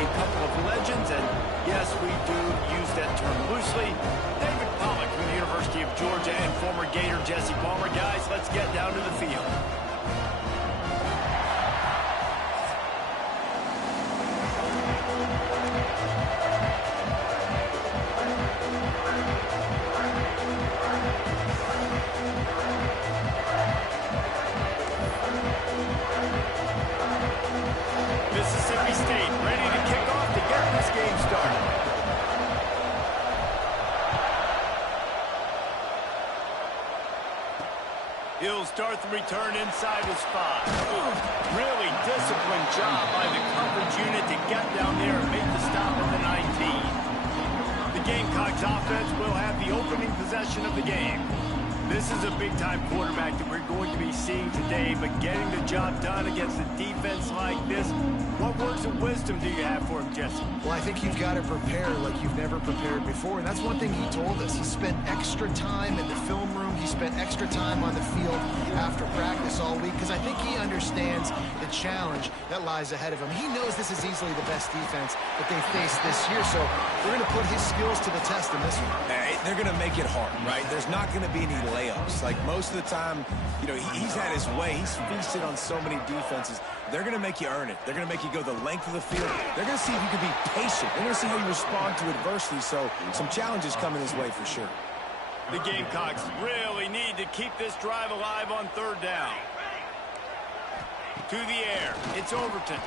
a couple of legends, and yes, we do use that term loosely. David Pollack from the University of Georgia and former Gator Jesse Palmer. Guys, let's get down to the field. Mississippi State ready to kick off to get this game started. He'll start the return inside his 5. Really disciplined job by the coverage unit to get down there and make the stop at the 19. The Gamecocks offense will have the opening possession of the game. This is a big-time quarterback that we're going to be seeing today, but getting the job done against a defense like this, what words of wisdom do you have for him, Jesse? Well, I think you've got to prepare like you've never prepared before, and that's one thing he told us. He spent extra time in the film room. He spent extra time on the field after practice all week, because I think he understands the challenge that lies ahead of him. He knows this is easily the best defense that they faced this year, so we're going to put his skills to the test in this one. They're going to make it hard, right? There's not going to be any layups. Like most of the time, you know, he's had his way. He's feasted on so many defenses. They're going to make you earn it. They're going to make you go the length of the field. They're going to see if you can be patient. They're going to see how you respond to adversity. So some challenges coming his way for sure. The Gamecocks really need to keep this drive alive on 3rd down. To the air. It's Overton.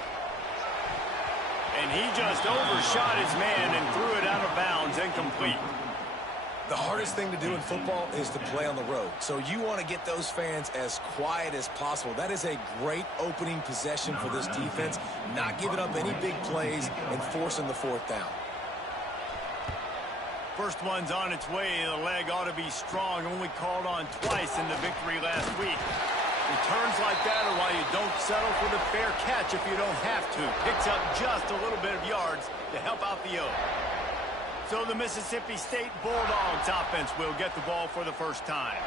And he just overshot his man and threw it out of bounds, incomplete. The hardest thing to do in football is to play on the road. So you want to get those fans as quiet as possible. That is a great opening possession for this defense. Not giving up any big plays and forcing the 4th down. First one's on its way. The leg ought to be strong. Only called on twice in the victory last week. Returns like that are why you don't settle for the fair catch if you don't have to. Picks up just a little bit of yards to help out the O. So the Mississippi State Bulldogs offense will get the ball for the first time.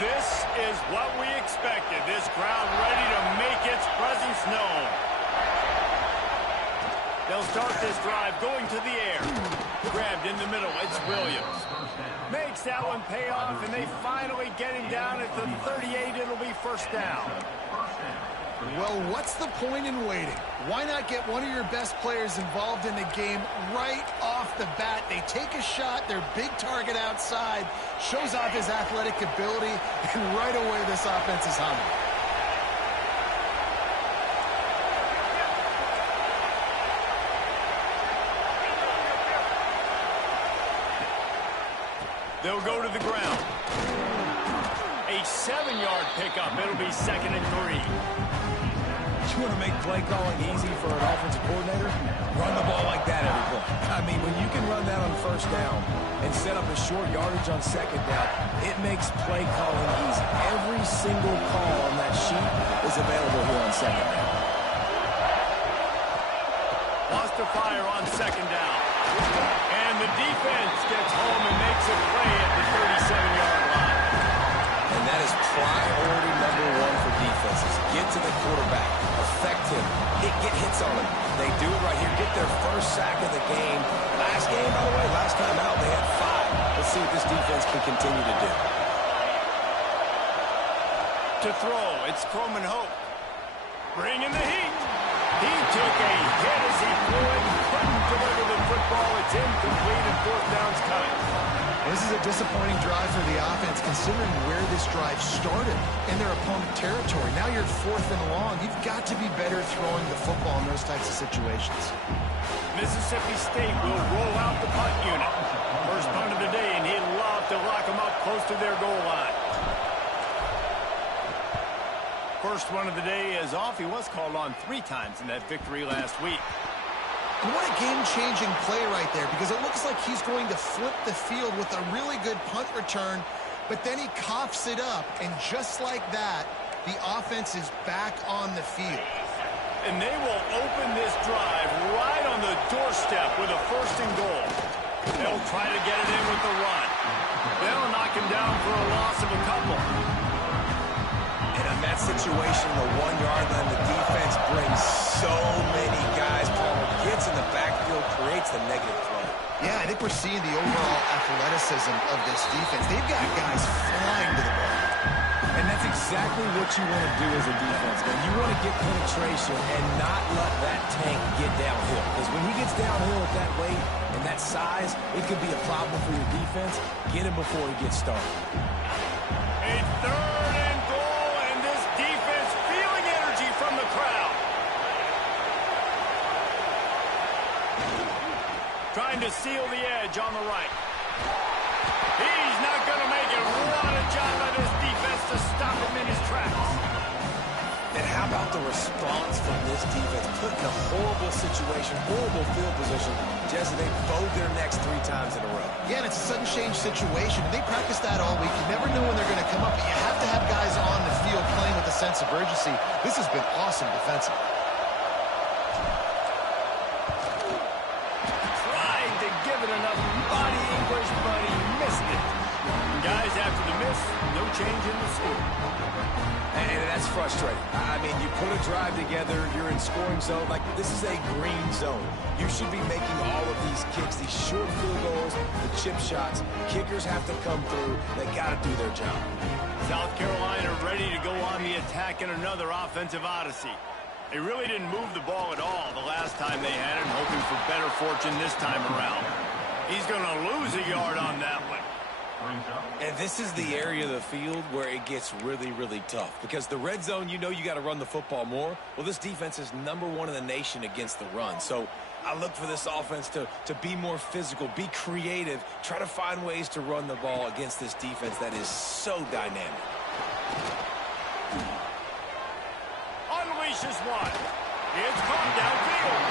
This is what we expected. This crowd ready to make its presence known. They'll start this drive going to the air. Grabbed in the middle. It's Williams. Makes that one pay off, and they finally get him down at the 38. It'll be 1st down. Well, what's the point in waiting? Why not get one of your best players involved in the game right off the bat? They take a shot, their big target outside, shows off his athletic ability, and right away this offense is humming. They'll go to the ground. A 7-yard pickup. It'll be 2nd and 3. You want to make play calling easy for an offensive coordinator? Run the ball like that every play. I mean, when you can run that on 1st down and set up a short yardage on 2nd down, it makes play calling easy. Every single call on that sheet is available here on 2nd down. Lost to fire on 2nd down. And the defense gets home and makes a play at the 37-yard line. And that is priority number 1 for defenses. Get to the quarterback. Affect him. Get hits on him. They do it right here. Get their first sack of the game. Last game, by the way, last time out, they had 5. Let's see what this defense can continue to do. To throw, it's Coleman Hope. Bringing the heat. He took a hit as he threw it. Couldn't deliver the football. It's incomplete, and 4th down's coming. This is a disappointing drive for the offense, considering where this drive started in their opponent territory. Now you're 4th and long. You've got to be better throwing the football in those types of situations. Mississippi State will roll out the punt unit. First punt of the day, and he'd love to lock them up close to their goal line. first one of the day is off. He was called on 3 times in that victory last week. And what a game-changing play right there, because it looks like he's going to flip the field with a really good punt return, but then he coughs it up, and just like that, the offense is back on the field. And they will open this drive right on the doorstep with a 1st and goal. They'll try to get it in with the run. They'll knock him down for a loss of a couple. And in that situation, the 1-yard line, the defense brings so many guys forward, gets in the backfield, creates the negative throw. Yeah, I think we're seeing the overall athleticism of this defense. They've got guys flying to the ball. And that's exactly what you want to do as a defense, man. You want to get penetration and not let that tank get downhill. Because when he gets downhill at that weight and that size, it could be a problem for your defense. Get him before he gets started. A 3rd and goal, and this defense feeling energy from the crowd. Trying to seal the edge on the right. He's not going to make it. What a job by this defense to stop him in his tracks. And how about the response from this defense? Put in a horrible situation, horrible field position, just as they bowed their necks 3 times in a row. Yeah, and it's a sudden change situation. They practiced that all week. You never know when they're going to come up, but you have to have guys on the field playing with a sense of urgency. This has been awesome defensively. Tried to give it enough body English, but he missed it. Guys, after the miss, no change in the score. And that's frustrating. I mean, you put a drive together, you're in scoring zone. Like, this is a green zone. You should be making all of these kicks, these short field goals, the chip shots. Kickers have to come through. They got to do their job. South Carolina ready to go on the attack in another offensive odyssey. They really didn't move the ball at all the last time they had it, hoping for better fortune this time around. He's going to lose a yard on that one. And this is the area of the field where it gets really, really tough. Because the red zone, you know you got to run the football more. Well, this defense is #1 in the nation against the run. So I look for this offense to be more physical, be creative, try to find ways to run the ball against this defense that is so dynamic. Unleashes one. It's caught downfield.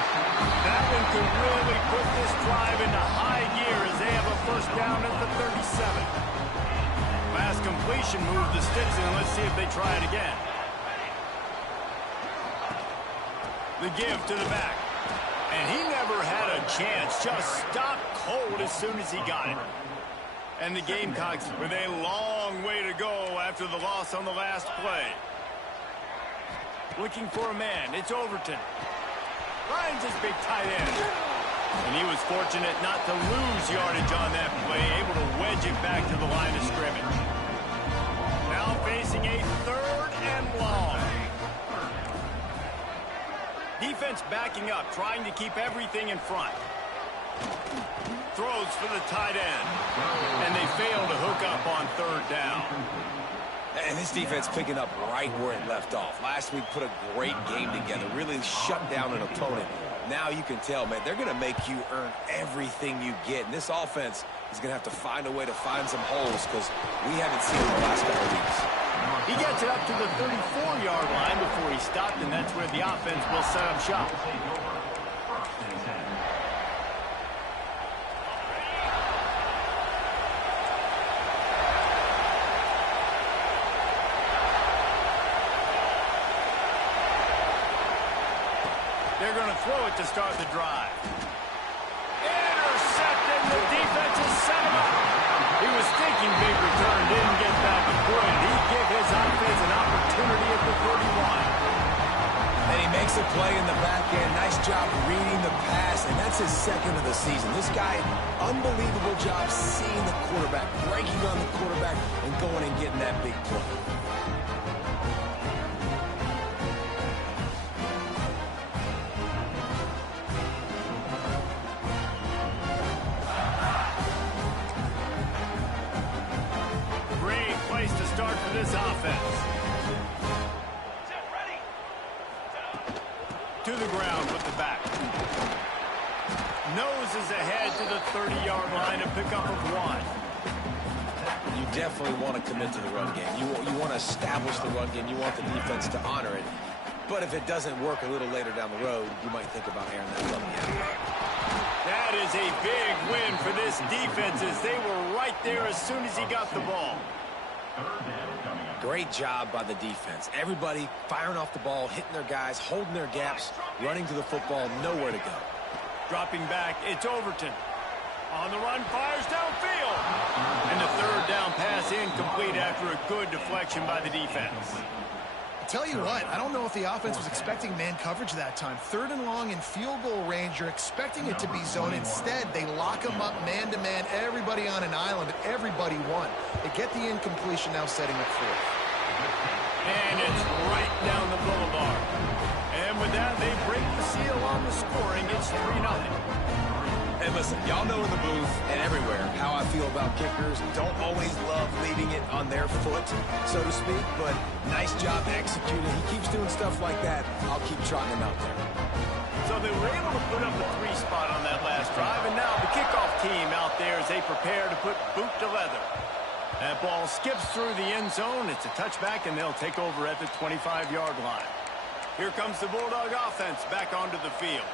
That one could really put this drive into high gear as they have a 1st down at the 37. Last completion moved the sticks in. Let's see if they try it again. The give to the back. And he never had a chance. Just stopped cold as soon as he got it. And the Gamecocks with a long way to go after the loss on the last play. Looking for a man. It's Overton. Finds his big tight end. And he was fortunate not to lose yardage on that play, able to wedge it back to the line of scrimmage. Now facing a 3rd and long. Defense backing up, trying to keep everything in front. Throws for the tight end. And they fail to hook up on 3rd down. And this defense picking up right where it left off. Last week put a great game together, really shut down an opponent. Now you can tell, man, they're going to make you earn everything you get. And this offense is going to have to find a way to find some holes because we haven't seen it the last couple of weeks. He gets it up to the 34-yard line before he stopped, and that's where the offense will set up shop. They're going to throw it to start the drive. Intercepted. The defense has set him up. He was thinking big return, didn't get back to point. He gave his offense an opportunity at the 31. And he makes a play in the back end. Nice job reading the pass, and that's his 2nd of the season. This guy, unbelievable job seeing the quarterback, breaking on the quarterback, and going and getting that big play. Start for this offense. To the ground with the back. Noses ahead to the 30-yard line, a pickup of 1. you definitely want to commit to the run game. You want to establish the run game. You want the defense to honor it. But if it doesn't work a little later down the road, you might think about airing that dummy out. That is a big win for this defense as they were right there as soon as he got the ball. Great job by the defense. Everybody firing off the ball, hitting their guys, holding their gaps, running to the football, nowhere to go. Dropping back, it's Overton. On the run, fires downfield. And the third down pass incomplete after a good deflection by the defense. Tell you what, I don't know if the offense was expecting man coverage that time. 3rd and long in field goal range, you're expecting it to be zone. Instead, they lock them up man-to-man, everybody on an island, and everybody won. They get the incompletion, now setting up 4th. And it's right down the boulevard. And with that, they break the seal on the scoring. It's 3-0. And listen, y'all know in the booth and everywhere how I feel about kickers. Don't always love leaving it on their foot, so to speak, but nice job executing. He keeps doing stuff like that. I'll keep trotting him out there. So they were able to put up a 3 spot on that last drive, and now the kickoff team out there as they prepare to put boot to leather. That ball skips through the end zone. It's a touchback, and they'll take over at the 25-yard line. Here comes the Bulldog offense back onto the field.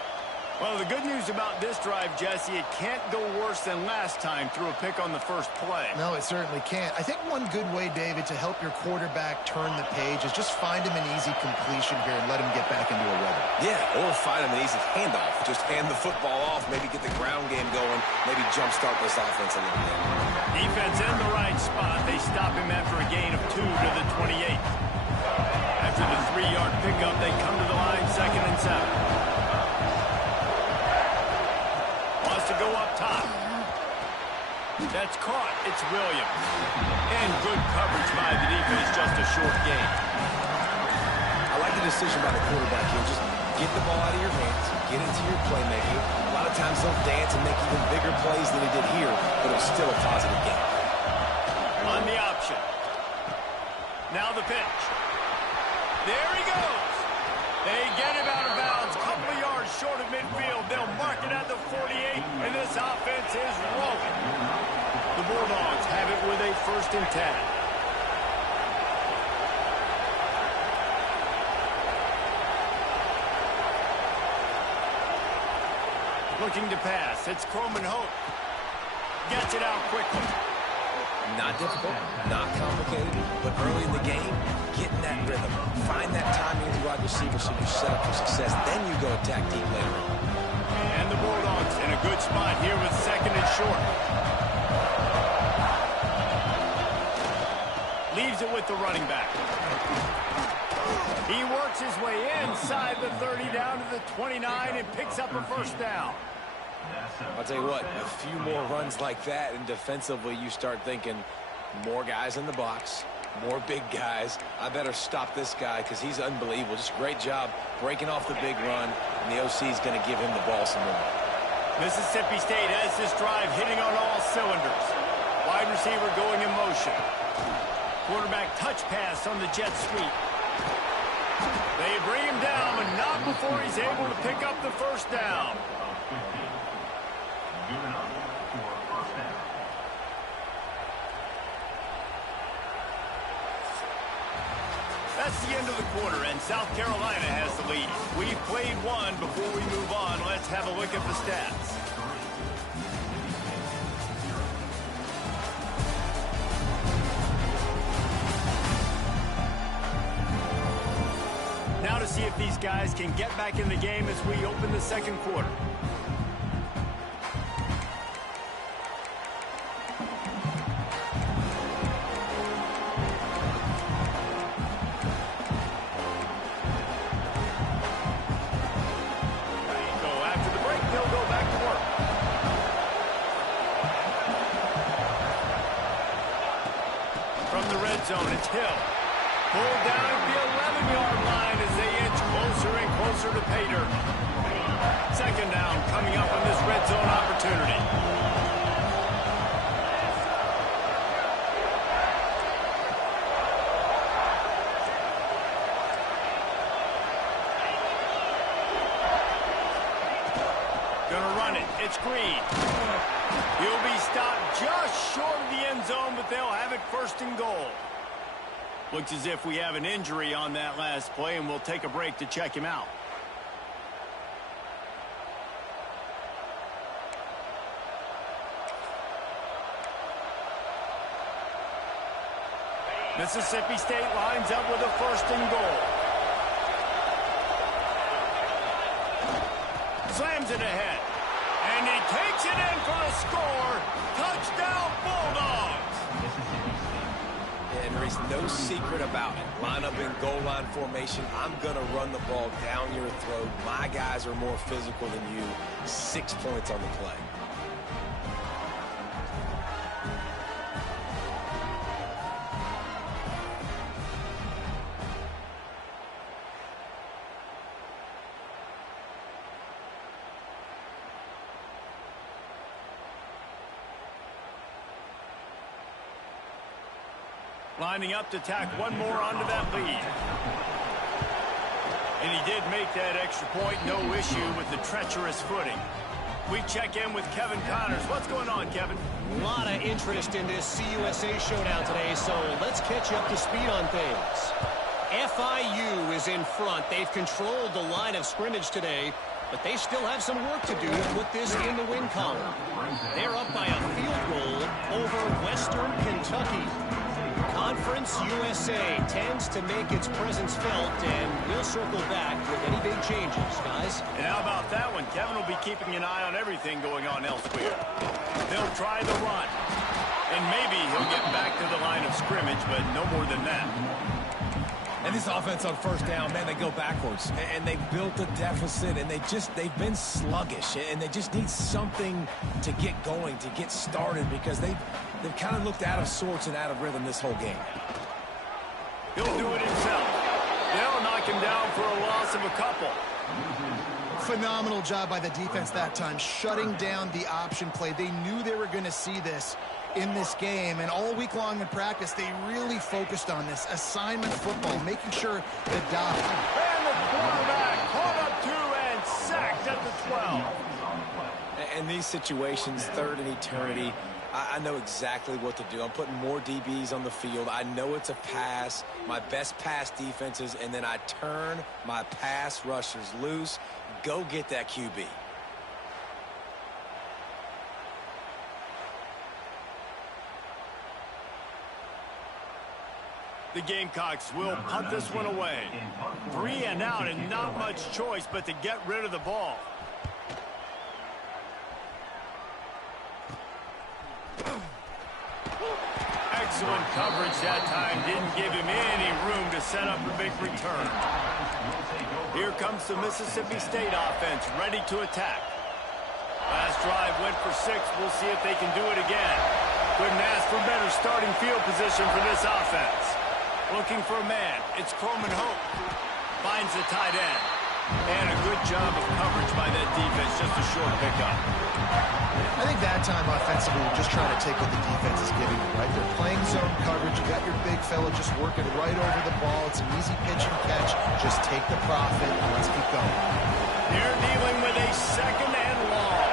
Well, the good news about this drive, Jesse, it can't go worse than last time through a pick on the first play. No, it certainly can't. I think one good way, David, to help your quarterback turn the page is just find him an easy completion here and let him get back into a rhythm. Yeah, or find him an easy handoff. Just hand the football off, maybe get the ground game going, maybe jumpstart this offense a little bit. Defense in the right spot. They stop him after a gain of 2 to the 28. After the 3-yard pickup, they come to the line 2nd and 7. To go up top. That's caught. It's Williams. And good coverage by the defense, just a short gain. I like the decision by the quarterback here. Just get the ball out of your hands, get into your playmaking. A lot of times they'll dance and make even bigger plays than he did here, but it was still a positive game. On the option. Now the pitch. There he goes. They get him out of bounds, couple of yards short of midfield. They'll mark it at the 48, and this offense is rolling. The Bulldogs have it with a 1st and 10. Looking to pass. It's Coleman Hope. Gets it out quickly. Not difficult, not complicated, but early in the game, get in that rhythm. Find that timing of the wide receiver so you set up for success. Then you go attack deep later. And the Bulldogs in a good spot here with 2nd and short. Leaves it with the running back. He works his way inside the 30 down to the 29 and picks up a 1st down. I'll tell you what, a few more runs like that, and defensively you start thinking more guys in the box, more big guys. I better stop this guy because he's unbelievable. Just a great job breaking off the big run, and the OC is going to give him the ball some more. Mississippi State has this drive hitting on all cylinders. Wide receiver going in motion. Quarterback touch pass on the jet sweep. They bring him down, but not before he's able to pick up the 1st down. That's the end of the quarter, and South Carolina has the lead. We've played one. Before we move on, let's have a look at the stats. Now to see if these guys can get back in the game as we open the 2nd quarter. Zone. It's Hill. Pulled down at the 11-yard line as they inch closer and closer to pay dirt. 2nd down coming up on this red zone opportunity. going to run it. It's Green. He'll be stopped just short of the end zone, but they'll have it first and goal. Looks as if we have an injury on that last play, and we'll take a break to check him out. Mississippi State lines up with a first and goal. Slams it ahead. And he takes it in for a score. Touchdown, Bulldogs. And there's no secret about it. Line up in goal line formation. I'm going to run the ball down your throat. My guys are more physical than you. 6 points on the play. Lining up to tack one more onto that lead. And he did make that extra point. No issue with the treacherous footing. We check in with Kevin Connors. What's going on, Kevin? A lot of interest in this CUSA showdown today, so let's catch you up to speed on things. FIU is in front. They've controlled the line of scrimmage today, but they still have some work to do to put this in the win column. They're up by a field goal over Western Kentucky. Conference USA tends to make its presence felt, and we'll circle back with any big changes, guys. And how about that one? Kevin will be keeping an eye on everything going on elsewhere. They'll try the run, and maybe he'll get back to the line of scrimmage, but no more than that. And this offense on first down, man, they go backwards. And they built a deficit, and they've been sluggish. And they just need something to get going, to get started, because they've kind of looked out of sorts and out of rhythm this whole game. He'll do it himself. They'll knock him down for a loss of a couple. Phenomenal job by the defense that time, shutting down the option play. They knew they were going to see this in this game, and all week long in practice, they really focused on this assignment football, making sure the Doc. And the quarterback caught up two and sacked at the 12. In these situations, third and eternity, I know exactly what to do. I'm putting more DBs on the field. I know it's a pass, my best pass defenses, and then I turn my pass rushers loose. Go get that QB. The Gamecocks will punt this one away. 3 and out, and not much choice but to get rid of the ball. Excellent coverage that time. Didn't give him any room to set up a big return. Here comes the Mississippi State offense, ready to attack. Last drive went for 6. We'll see if they can do it again. Couldn't ask for better starting field position for this offense. Looking for a man. It's Coleman Hope. Finds the tight end. And a good job of coverage by that defense. Just a short pickup. I think that time offensively, we're just trying to take what the defense is giving you, right? They're playing zone coverage. You got your big fella just working right over the ball. It's an easy pitch and catch. Just take the profit and let's keep going. They're dealing with a second and long.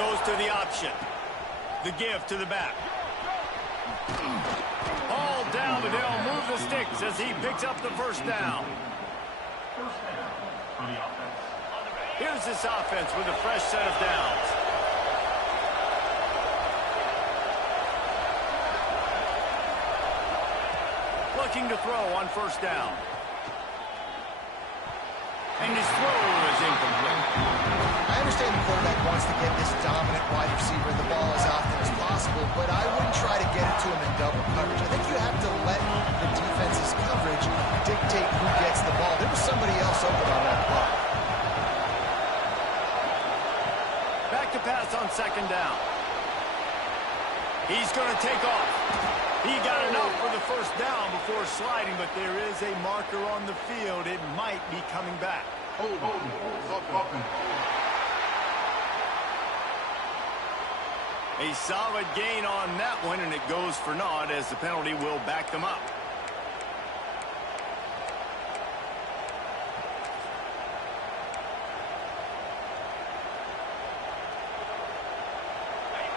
Goes to the option. The give to the back. Ball down, but they'll move the sticks as he picks up the first down. Here's this offense with a fresh set of downs. Looking to throw on first down. And his throw is incomplete. I understand the quarterback wants to get this dominant wide receiver the ball as often as possible, but I wouldn't try to get it to him in double coverage. I think you have to let the defense's coverage dictate who gets the ball. There was somebody else open on that block. Back to pass on second down. He's going to take off. He got enough for the first down before sliding, but there is a marker on the field. It might be coming back. A solid gain on that one, and it goes for naught as the penalty will back them up.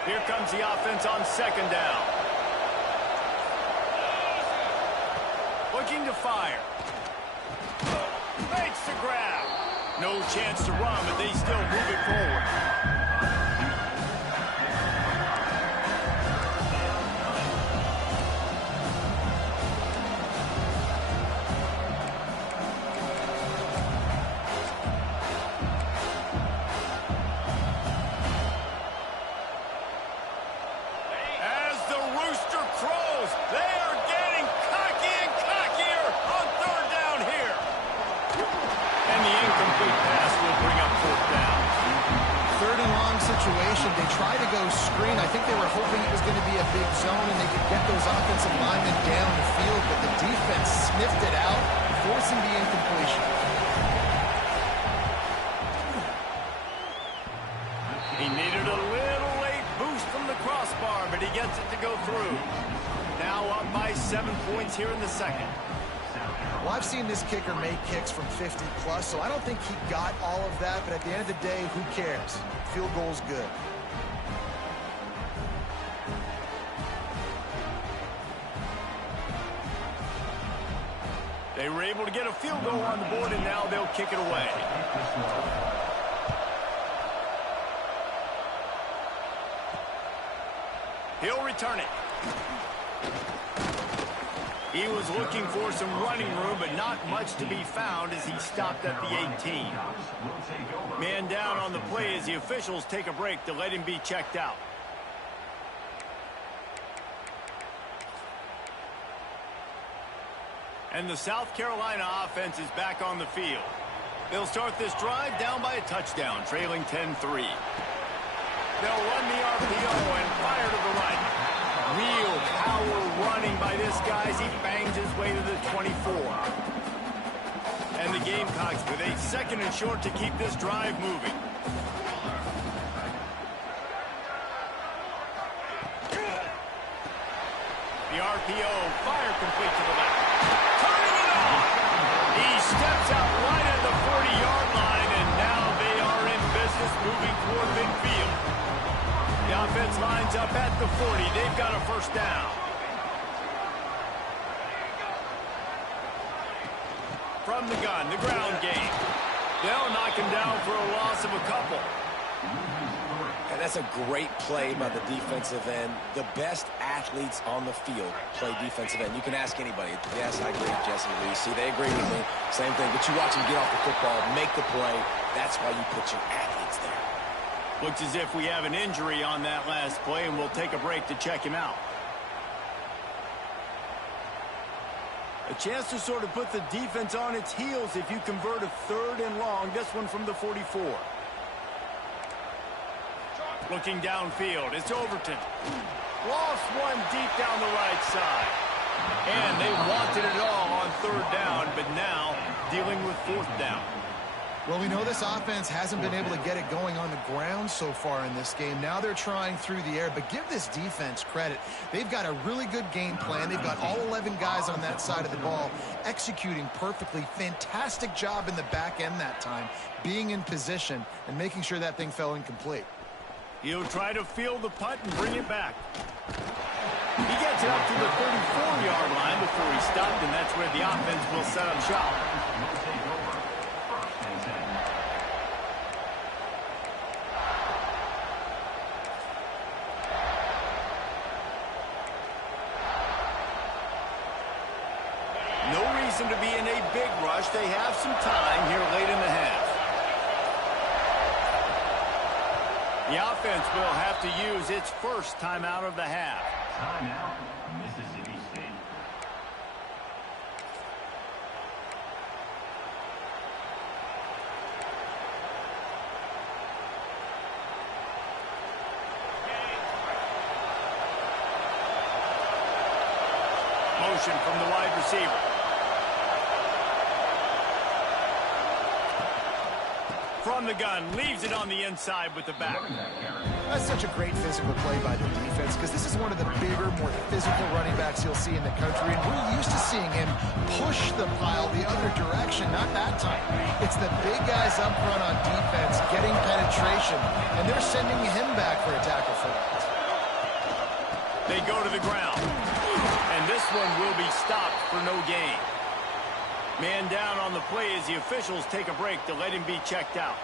Here comes the offense on second down. Looking to fire. Makes the grab. No chance to run, but they still move it forward. As the rooster crows, they are getting cocky and cockier on third down here. And the incomplete pass will bring up fourth down. Third and long situation. They tried to go screen. I think they were hoping it was going to be a big zone and they could get those offensive linemen down the field, but the defense sniffed it out, forcing the incompletion. He needed a little late boost from the crossbar, but he gets it to go through. Now up by 7 points here in the second. Well, I've seen this kicker make kicks from 50 plus, so I don't think he got all of that, but at the end of the day, who cares? Field goal's good. They were able to get a field goal on the board, and now they'll kick it away. He'll return it. He was looking for some running room, but not much to be found as he stopped at the 18. Man down on the play as the officials take a break to let him be checked out. And the South Carolina offense is back on the field. They'll start this drive down by a touchdown, trailing 10-3. They'll run the RPO and fire to the right. Real power running by this guy as he bangs his way to the 24. And the Gamecocks with a second and short to keep this drive moving. The RPO, fire complete to the left. Turning it on! He steps out right at the 40-yard line, and now they are in business moving toward midfield. The offense lines up at the 40. They've got a first down. From the gun, the ground game. They'll knock him down for a loss of a couple. And that's a great play by the defensive end. The best athletes on the field play defensive end. You can ask anybody. Yes, I agree with Jesse Lee. See, they agree with me. Same thing. But you watch them get off the football, make the play. That's why you put your athletes there. Looks as if we have an injury on that last play, and we'll take a break to check him out. A chance to sort of put the defense on its heels if you convert a third and long. This one from the 44. Looking downfield, it's Overton. Lost one deep down the right side. And they wanted it all on third down, but now dealing with fourth down. Well, we know this offense hasn't been able to get it going on the ground so far in this game. Now they're trying through the air, but give this defense credit. They've got a really good game plan. They've got all 11 guys on that side of the ball executing perfectly. Fantastic job in the back end that time, being in position and making sure that thing fell incomplete. He'll try to field the punt and bring it back. He gets it up to the 34-yard line before he stopped, and that's where the offense will set up shop. No reason to be in a big rush. They have some time here late in the half. The offense will have to use its first timeout of the half. Timeout, Mississippi State. Motion from the wide receiver. From the gun, leaves it on the inside with the back. That's such a great physical play by the defense because this is one of the bigger, more physical running backs you'll see in the country, and we're used to seeing him push the pile the other direction, not that time. It's the big guys up front on defense getting penetration, and they're sending him back for a tackle for that. They go to the ground. And this one will be stopped for no gain. Man down on the play as the officials take a break to let him be checked out.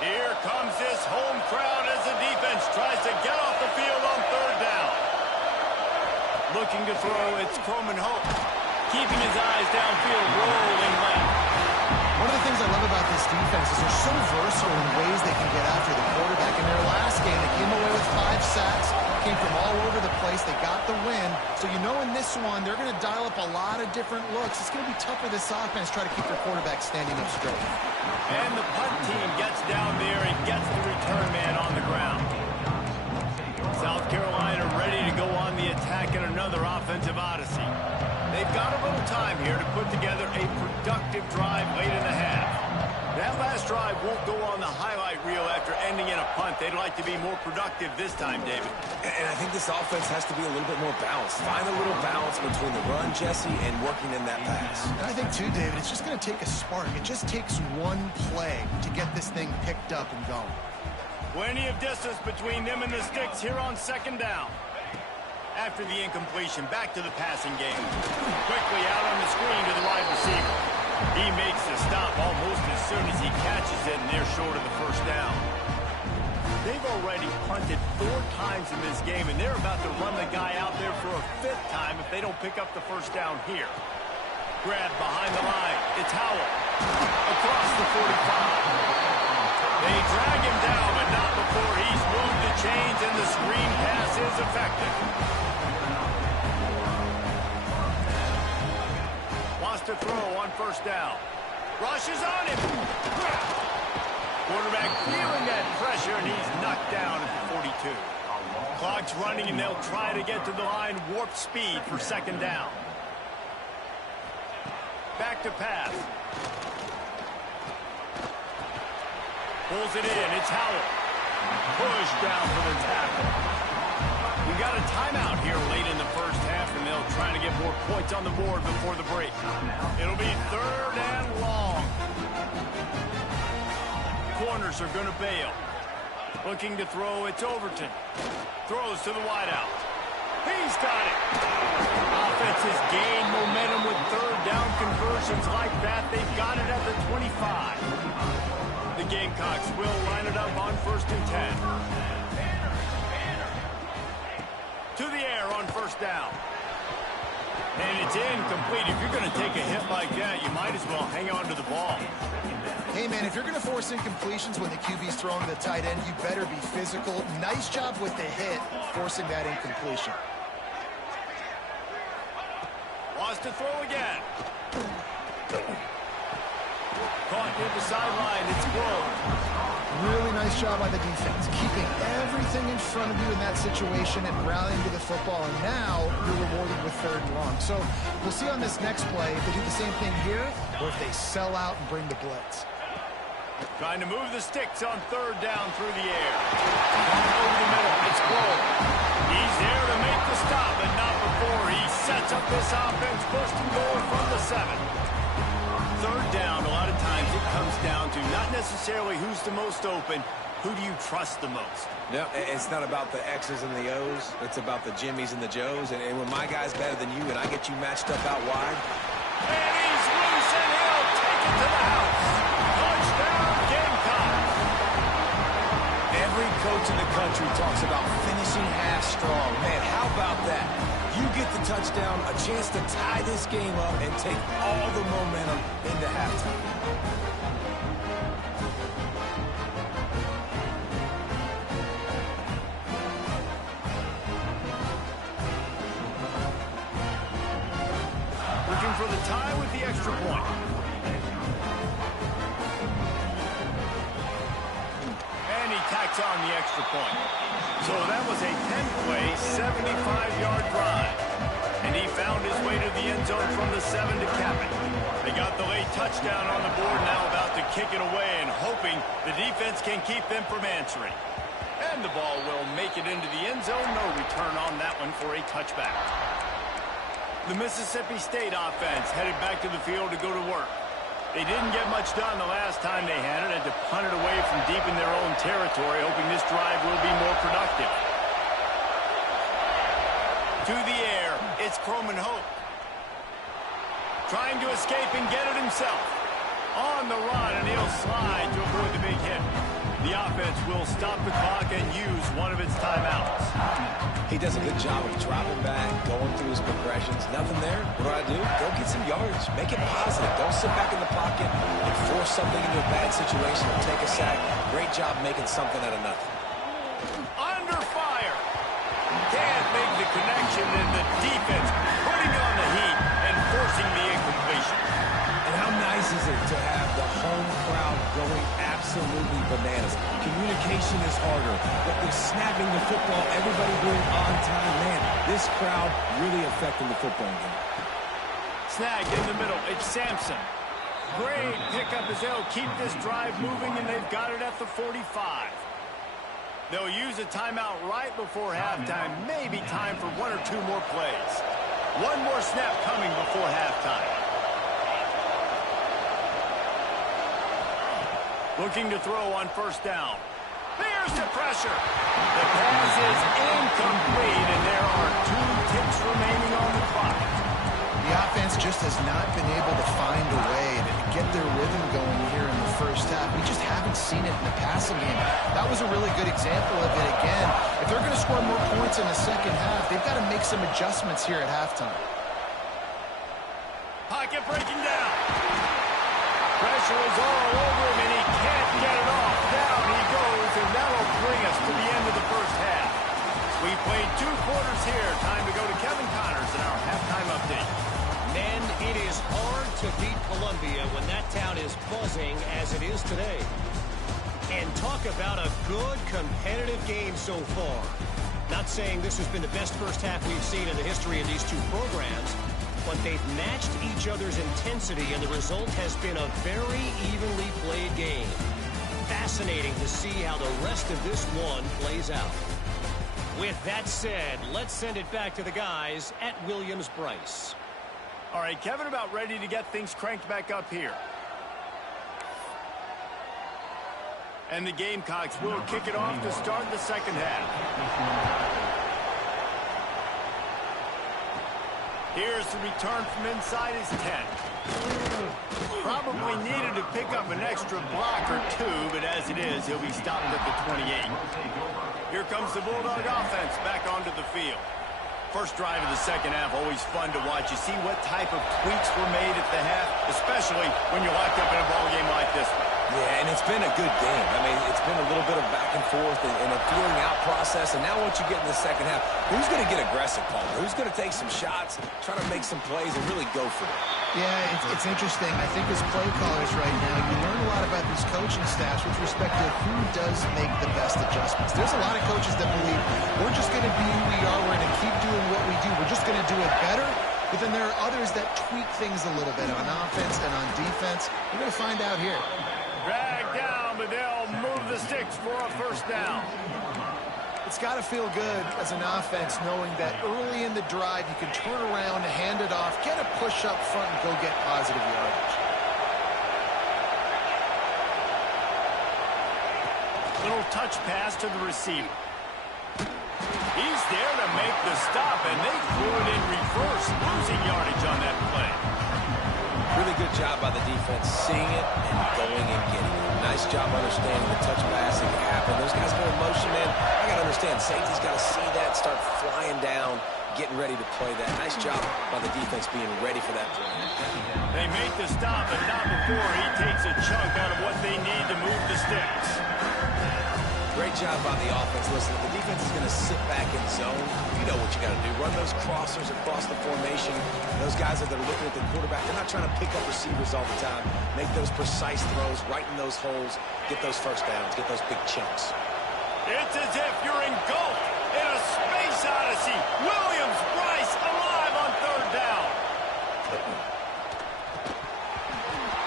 Here comes this home crowd as the defense tries to get off the field on third down. Looking to throw, it's Coleman Hope. Keeping his eyes downfield, rolling left. One of the things I love about this defense is they're so versatile in ways they can get after the quarterback. In their last game, they came away with 5 sacks, came from all over the place. They got the win. So you know in this one, they're going to dial up a lot of different looks. It's going to be tough for this offense to try to keep their quarterback standing up straight. And the punt team gets down there and gets the return man on the ground. South Carolina ready to go on the attack in another offensive odyssey. They've got a little time here to put together a productive drive late in the half. That last drive won't go on the highlight reel after ending in a punt. They'd like to be more productive this time, David. And I think this offense has to be a little bit more balanced. Find a little balance between the run, Jesse, and working in that pass. And I think, too, David, it's just going to take a spark. It just takes one play to get this thing picked up and going. Plenty of distance between them and the sticks here on second down. After the incompletion, back to the passing game. Quickly out on the screen to the wide receiver. He makes the stop almost as soon as he catches it, and they're short of the first down. They've already punted 4 times in this game, and they're about to run the guy out there for a 5th time if they don't pick up the first down here. Grab behind the line. It's Howell. Across the 45. They drag him down, but not before he's moved the chains, and the screen pass is effective. Wants to throw on first down. Rushes on him. Quarterback feeling that pressure, and he's knocked down at the 42. Clock's running, and they'll try to get to the line warp speed for second down. Back to pass. Pulls it in. It's Howell. Push down for the tackle. We got a timeout here late in the first half, and they'll try to get more points on the board before the break. It'll be 3rd and long. Corners are going to bail. Looking to throw, it's Overton. Throws to the wideout. He's got it. Offense has gained momentum with 3rd down conversions like that. They've got it at the 25. The Gamecocks will line it up on 1st and 10. To the air on first down. And it's incomplete. If you're going to take a hit like that, you might as well hang on to the ball. Hey, man, if you're going to force incompletions when the QB's throwing to the tight end, you better be physical. Nice job with the hit, forcing that incompletion. Wants to throw again. Caught near the sideline. It's Grove. Really nice job by the defense, keeping everything in front of you in that situation and rallying to the football. And now you're rewarded with 3rd and long. So we'll see on this next play if they do the same thing here or if they sell out and bring the blitz. Trying to move the sticks on 3rd down through the air. Over the middle. It's Grove. He's there to make the stop, but not before he sets up this offense. 1st and goal from the 7. 3rd down, a lot of times it comes down to not necessarily who's the most open, who do you trust the most? Yeah, it's not about the X's and the O's. It's about the Jimmies and the Joes. And when my guy's better than you and I get you matched up out wide. And he's loose, and he'll take it to the house. Touchdown, Gamecocks. Every coach in the country talks about finishing half strong. Man, how about that? You get the touchdown, a chance to tie this game up and take all the momentum into halftime. Looking for the tie with the extra point. And he tacks on the extra point. So that was a 10-play, 75-yard drive. And he found his way to the end zone from the 7 to cap it. They got the late touchdown on the board, now about to kick it away and hoping the defense can keep them from answering. And the ball will make it into the end zone. No return on that one for a touchback. The Mississippi State offense headed back to the field to go to work. They didn't get much done the last time they had it, and to punt it away from deep in their own territory, hoping this drive will be more productive. To the air, it's Croman Hope. Trying to escape and get it himself. On the run, and he'll slide to avoid the big hit. The offense will stop the clock and use one of its timeouts. He does a good job of dropping back, going through his progressions. Nothing there. What do? Go get some yardage. Make it positive. Don't sit back in the pocket and force something into a bad situation or take a sack. Great job making something out of nothing. Under fire. Can't make the connection, and the defense putting on the heat and forcing the incompletion. And how nice is it to have the home crowd going absolutely bananas? Communication is harder, but they're snapping the football, everybody being on time. Man, this crowd really affecting the football game. Snag in the middle. It's Sampson. Great pickup as they'll keep this drive moving, and they've got it at the 45. They'll use a timeout right before halftime. Maybe time for one or two more plays. One more snap coming before halftime. Looking to throw on first down. There's the pressure. The pass is incomplete, and there are 2 ticks remaining on the clock. The offense just has not been able to find a way to get their rhythm going here in the first half. We just haven't seen it in the passing game. That was a really good example of it again. If they're going to score more points in the second half, they've got to make some adjustments here at halftime. Pocket breaking down. Pressure is all over him, and he can't get it off. Down he goes, and that'll bring us to the end of the first half. We played 2 quarters here. Time to go to Kevin Connors in our halftime update. Men, it is hard to beat Columbia when that town is buzzing as it is today. And talk about a good competitive game so far. Not saying this has been the best first half we've seen in the history of these 2 programs, but they've matched each other's intensity, and the result has been a very evenly played game. Fascinating to see how the rest of this one plays out. With that said, let's send it back to the guys at Williams-Brice. All right, Kevin, about ready to get things cranked back up here. And the Gamecocks will kick it off to start the second half. Here's the return from inside his 10. Probably needed to pick up an extra block or 2, but as it is, he'll be stopped at the 28. Here comes the Bulldog offense back onto the field. First drive of the second half, always fun to watch. You see what type of tweaks were made at the half, especially when you're locked up in a ball game like this one. Yeah, and it's been a good game. I mean, it's been a little bit of back and forth and a feeling out process. And now once you get in the second half, who's going to get aggressive, Paul? Who's going to take some shots, try to make some plays, and really go for it? Yeah, it's interesting. I think as play callers right now, you learn a lot about these coaching staffs with respect to who does make the best adjustments. There's a lot of coaches that believe we're just going to be who we are. We're going to keep doing what we do. We're just going to do it better. But then there are others that tweak things a little bit on offense and on defense. We're going to find out here. Drag down, but they'll move the sticks for a first down. It's got to feel good as an offense knowing that early in the drive you can turn around, hand it off, get a push up front, and go get positive yardage. Little touch pass to the receiver. He's there to make the stop, and they threw it in reverse, losing yardage on that play. Really good job by the defense, seeing it and going and getting it. Nice job understanding the touch pass that can happen. Those guys go in motion, man. I got to understand, safety's got to see that, start flying down, getting ready to play that. Nice job by the defense being ready for that play. They make the stop, but not before he takes a chunk out of what they need to move the sticks. Great job by the offense. Listen, if the defense is going to sit back in zone, you know what you got to do. Run those crossers across the formation. Those guys that are looking at the quarterback, they're not trying to pick up receivers all the time. Make those precise throws, right in those holes, get those first downs, get those big chunks. It's as if you're engulfed in a space odyssey. Williams-Brice alive on third down.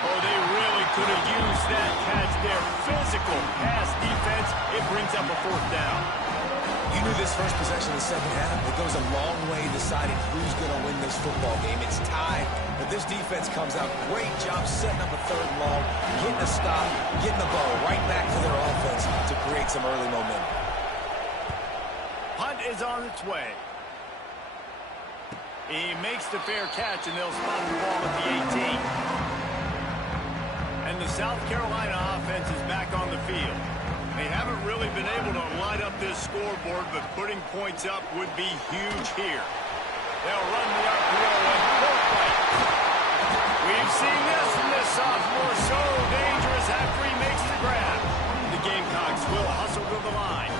Oh, they really could have used that catch there. Physical pass defense. It brings up a fourth down. You knew this first possession of the second half. It goes a long way deciding who's going to win this football game. It's tied, but this defense comes out. Great job setting up a third and long, getting a stop, getting the ball right back to their offense to create some early momentum. Punt is on its way. He makes the fair catch, and they'll spot the ball at the 18. And the South Carolina offense is back on the field. They haven't really been able to light up this scoreboard, but putting points up would be huge here. They'll run the RPO and Fortnite. We've seen this from this sophomore. So dangerous after he makes the grab. The Gamecocks will hustle to the line.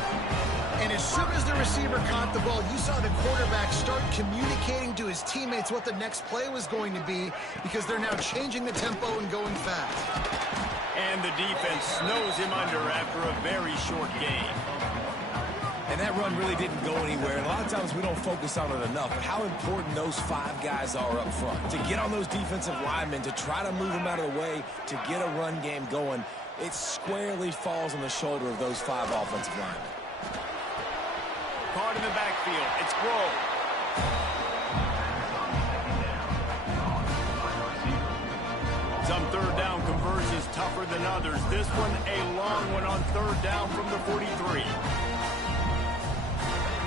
And as soon as the receiver caught the ball, you saw the quarterback start communicating to his teammates what the next play was going to be, because they're now changing the tempo and going fast. And the defense snows him under after a very short game. And that run really didn't go anywhere. And a lot of times we don't focus on it enough, but how important those 5 guys are up front. To get on those defensive linemen, to try to move them out of the way, to get a run game going, it squarely falls on the shoulder of those 5 offensive linemen. Caught in the backfield. It's Grove. Some third down conversions tougher than others. This one a long one on third down from the 43.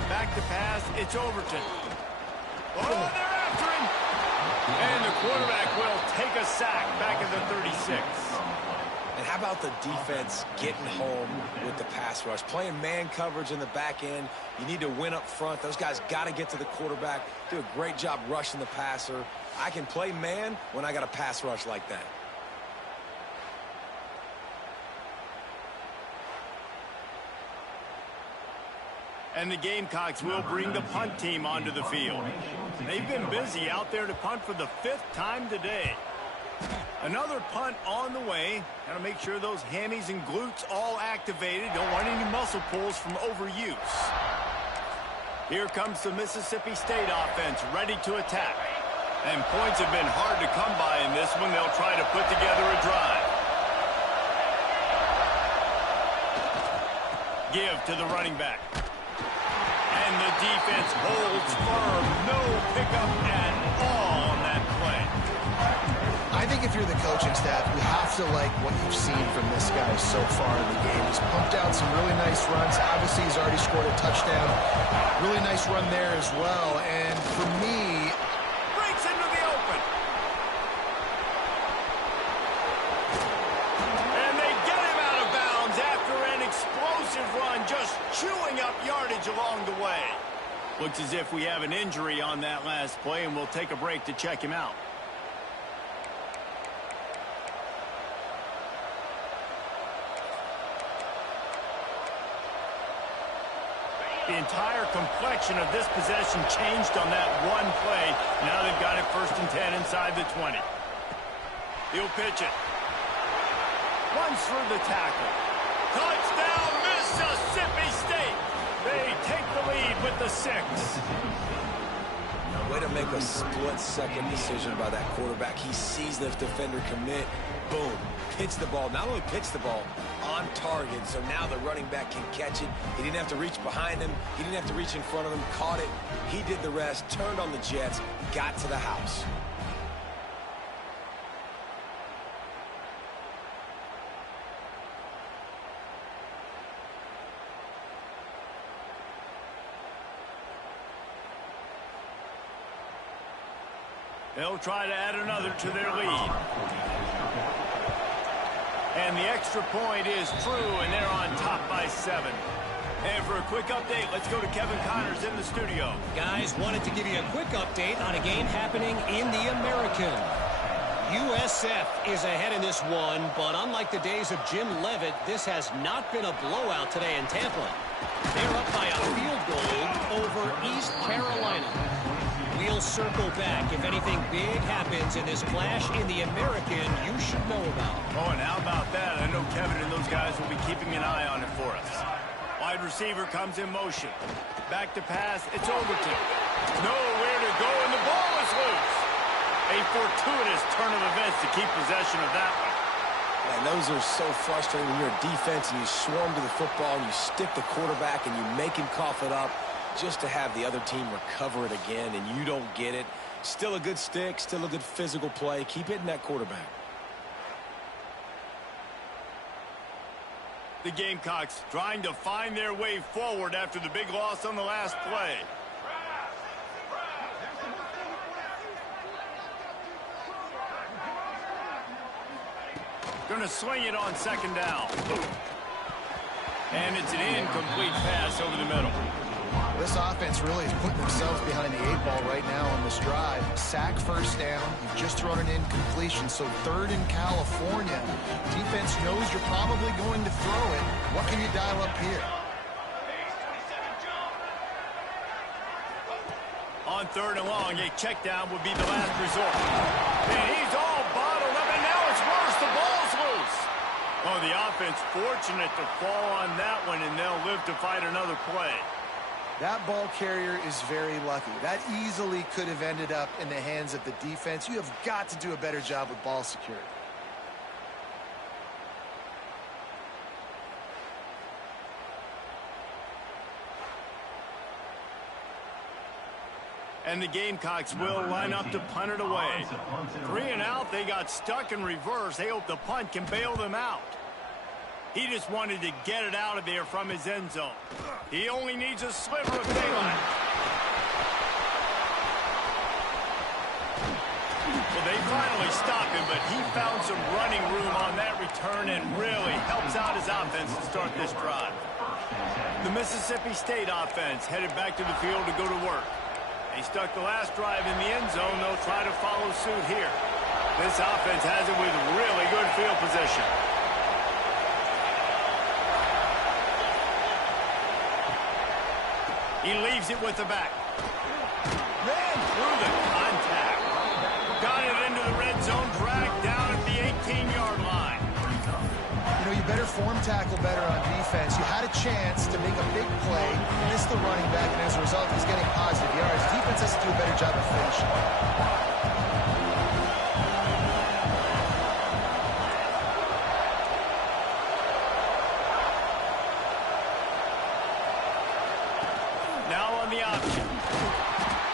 Back to pass. It's Overton. Oh, they're after him. And the quarterback will take a sack back at the 36. And how about the defense getting home with the pass rush? Playing man coverage in the back end. You need to win up front. Those guys got to get to the quarterback. Do a great job rushing the passer. I can play man when I got a pass rush like that. And the Gamecocks will bring the punt team onto the field. They've been busy out there to punt for the 5th time today. Another punt on the way. Got to make sure those hammies and glutes all activated. Don't want any muscle pulls from overuse. Here comes the Mississippi State offense ready to attack. And points have been hard to come by in this one. They'll try to put together a drive. Give to the running back. And the defense holds firm. No pickup at all on that play. I think if you're the coaching staff, you have to like what you've seen from this guy so far in the game. He's pumped out some really nice runs. Obviously, he's already scored a touchdown. Really nice run there as well. And for me, Breaks into the open. And they get him out of bounds after an explosive run, just chewing up yardage along the way. Looks as if we have an injury on that last play, and we'll take a break to check him out. The entire complexion of this possession changed on that one play. Now they've got it 1st and 10 inside the 20. He'll pitch it. Runs through the tackle. Touchdown, Mississippi State. They take the lead with the 6. Way to make a split-second decision by that quarterback. He sees the defender commit. Boom. Pitch the ball. Not only pitch the ball, on target. So now the running back can catch it. He didn't have to reach behind him. He didn't have to reach in front of him. Caught it. He did the rest. Turned on the Jets. Got to the house. They'll try to add another to their lead. And the extra point is true, and they're on top by 7. And for a quick update, let's go to Kevin Connors in the studio. Guys, wanted to give you a quick update on a game happening in the American. USF is ahead in this one, but unlike the days of Jim Leavitt, this has not been a blowout today in Tampa. They're up by a field goal over East Carolina. We'll circle back if anything big happens in this clash in the American you should know about. Oh, and how about that? I know Kevin and those guys will be keeping an eye on it for us. Wide receiver comes in motion. Back to pass. It's Overton. Nowhere to go, and the ball is loose. A fortuitous turn of events to keep possession of that one. And those are so frustrating when you're a defense and you swarm to the football and you stick the quarterback and you make him cough it up just to have the other team recover it again and you don't get it. Still a good stick, still a good physical play. Keep hitting that quarterback. The Gamecocks trying to find their way forward after the big loss on the last play. Going to swing it on second down. And it's an incomplete pass over the middle. This offense really is putting themselves behind the 8-ball right now on this drive. Sack first down. You've just thrown an incompletion, so third in California. Defense knows you're probably going to throw it. What can you dial up here? On third and long, a check down would be the last resort. And he's all bottled up, and now it's worse. The ball's loose. Oh, the offense fortunate to fall on that one, and they'll live to fight another play. That ball carrier is very lucky. That easily could have ended up in the hands of the defense. You have got to do a better job with ball security. And the Gamecocks will line up to punt it away. 3 and out, they got stuck in reverse. They hope the punt can bail them out. He just wanted to get it out of there from his end zone. He only needs a sliver of daylight. Well, they finally stopped him, but he found some running room on that return and really helps out his offense to start this drive. The Mississippi State offense headed back to the field to go to work. They stuck the last drive in the end zone. They'll try to follow suit here. This offense has it with really good field position. He leaves it with the back. Ran through the contact. Got it into the red zone, dragged down at the 18-yard line. You know, you better form tackle better on defense. You had a chance to make a big play, missed the running back, and as a result, he's getting positive yards. Defense has to do a better job of finishing. The option.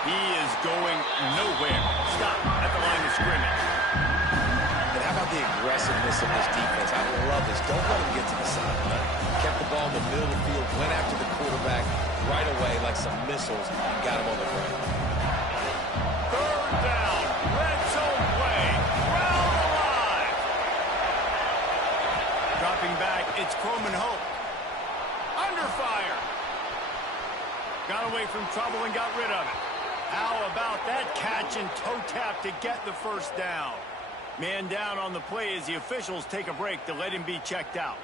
He is going nowhere. Stop at the line of scrimmage. And how about the aggressiveness of this defense? I love this. Don't let him get to the sideline. Kept the ball in the middle of the field, went after the quarterback right away like some missiles, and got him on the ground. Third down. Red zone play. Round alive. Dropping back, it's Coleman Hope. Under fire. Got away from trouble and got rid of it. How about that catch and toe tap to get the first down? Man down on the play as the officials take a break to let him be checked out.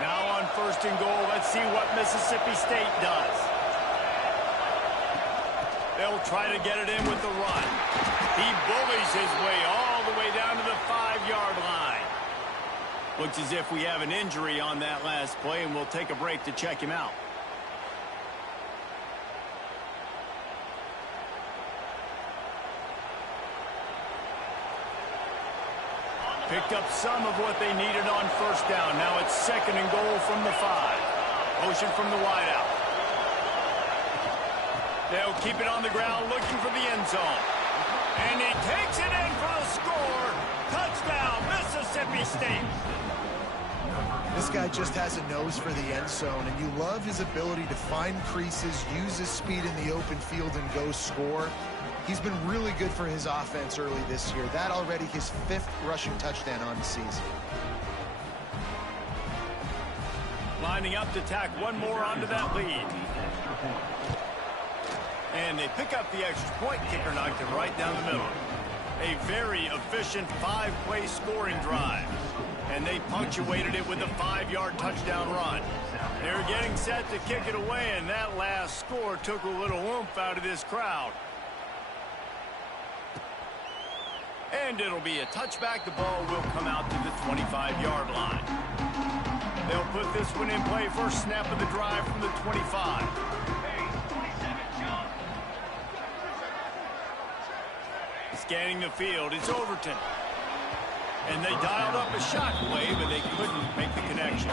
Now on first and goal, let's see what Mississippi State does. They'll try to get it in with the run. He bullies his way all the way down to the 5-yard line. Looks as if we have an injury on that last play, and we'll take a break to check him out. Picked up some of what they needed on first down. Now it's second and goal from the 5. Motion from the wideout. They'll keep it on the ground looking for the end zone. And he takes it in for the score. Touchdown, Mississippi State. This guy just has a nose for the end zone, and you love his ability to find creases, use his speed in the open field, and go score. He's been really good for his offense early this year. That already his 5th rushing touchdown on the season. Lining up to tack one more onto that lead. And they pick up the extra point. Kicker knocked it right down the middle. A very efficient 5-play scoring drive. And they punctuated it with a 5-yard touchdown run. They're getting set to kick it away, and that last score took a little oomph out of this crowd. And it'll be a touchback. The ball will come out to the 25-yard line. They'll put this one in play. First snap of the drive from the 25. Scanning the field, it's Overton. And they dialed up a shot play, but they couldn't make the connection.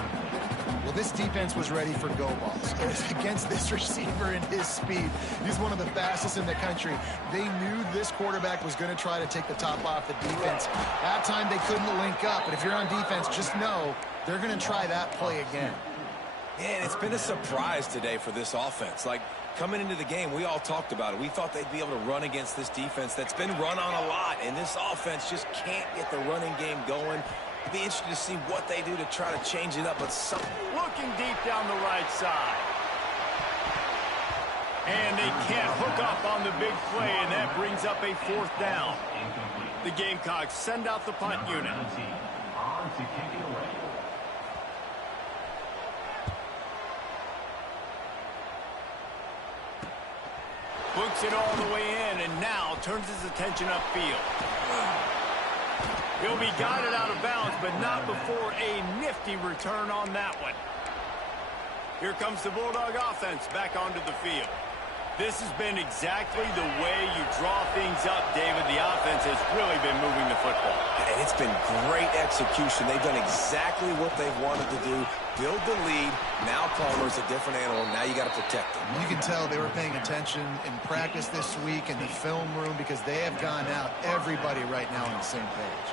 Well, this defense was ready for go balls. Against this receiver and his speed, he's one of the fastest in the country. They knew this quarterback was going to try to take the top off the defense. That time they couldn't link up, but if you're on defense, just know they're going to try that play again. And it's been a surprise today for this offense. Like, coming into the game, we all talked about it. We thought they'd be able to run against this defense that's been run on a lot, and this offense just can't get the running game going. It'll be interesting to see what they do to try to change it up, but looking deep down the right side. And they can't hook up on the big play, and that brings up a 4th down. The Gamecocks send out the punt unit. On to kick it away. Books it all the way in, and now turns his attention upfield. He'll be guided out of bounds, but not before a nifty return on that one. Here comes the Bulldog offense back onto the field. This has been exactly the way you draw things up, David. The offense has really been moving the football. And it's been great execution. They've done exactly what they've wanted to do. Build the lead. Now Palmer's a different animal. Now you got to protect them. You can tell they were paying attention in practice this week in the film room because they have gone out, everybody right now on the same page.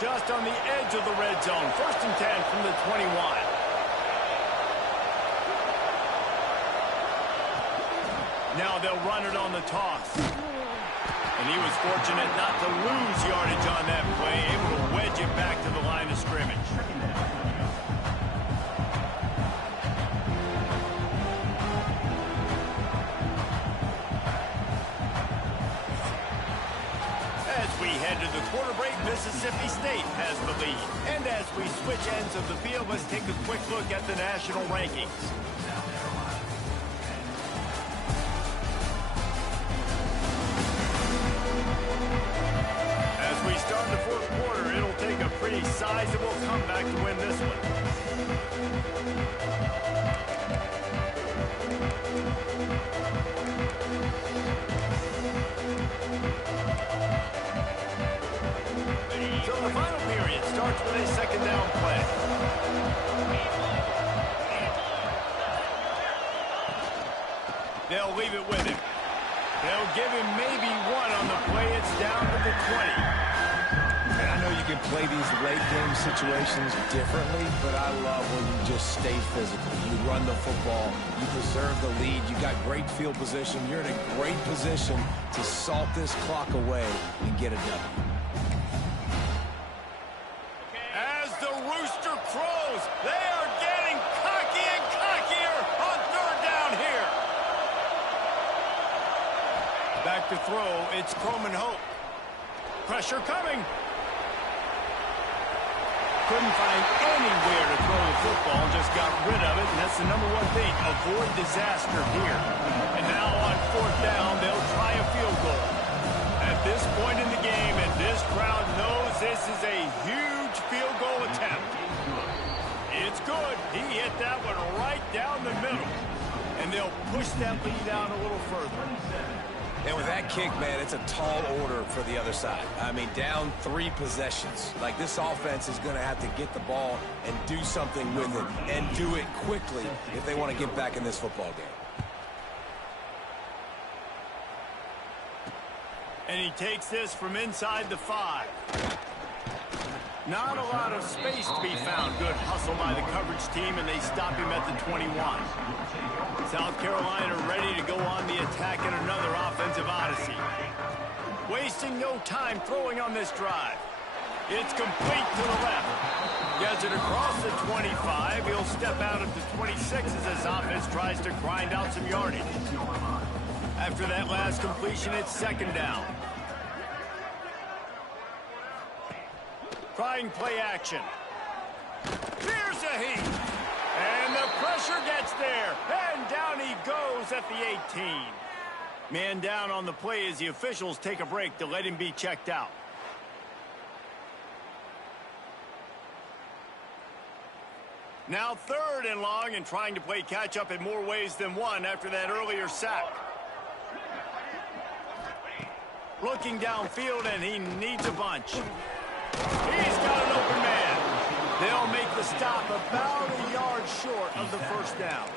Just on the edge of the red zone. 1st and 10 from the 21. Now they'll run it on the toss. And he was fortunate not to lose yardage on that play, able to wedge it back to the line of scrimmage. As we head to the quarter break, Mississippi State has the lead. And as we switch ends of the field, let's take a quick look at the national rankings. As we start the 4th quarter, it'll take a pretty sizable comeback to win this one. So the final period starts with a 2nd down play. They'll leave it with him. They'll give him maybe 1 on the play. It's down to the 20. And I know you can play these late game situations differently, but I love when you just stay physical. You run the football, you preserve the lead, you got great field position, you're in a great position to salt this clock away and get a W. As the rooster crows, they are getting cocky and cockier on 3rd down here. Back to throw, it's Coleman Hope. Pressure coming. Couldn't find anywhere to throw the football, just got rid of it, and that's the number 1 thing. Avoid disaster here. And now on 4th down, they'll try a field goal. At this point in the game, and this crowd knows this is a huge field goal attempt. It's good. He hit that one right down the middle. And they'll push that lead out a little further. And with that kick, man, it's a tall order for the other side. I mean, down 3 possessions. Like, this offense is going to have to get the ball and do something with it, and do it quickly if they want to get back in this football game. And he takes this from inside the 5. Not a lot of space to be found. Good hustle by the coverage team, and they stop him at the 21. South Carolina ready to go on the attack in another offensive odyssey. Wasting no time throwing on this drive. It's complete to the left. Gets it across the 25. He'll step out at the 26 as his offense tries to grind out some yardage. After that last completion, it's 2nd down. Trying play action. Here's a heat. And the pressure gets there. And down he goes at the 18. Man down on the play as the officials take a break to let him be checked out. Now 3rd and long, and trying to play catch up in more ways than one after that earlier sack. Looking downfield, and he needs a bunch. He's got an open man. They'll make the stop about a yard short of the first down.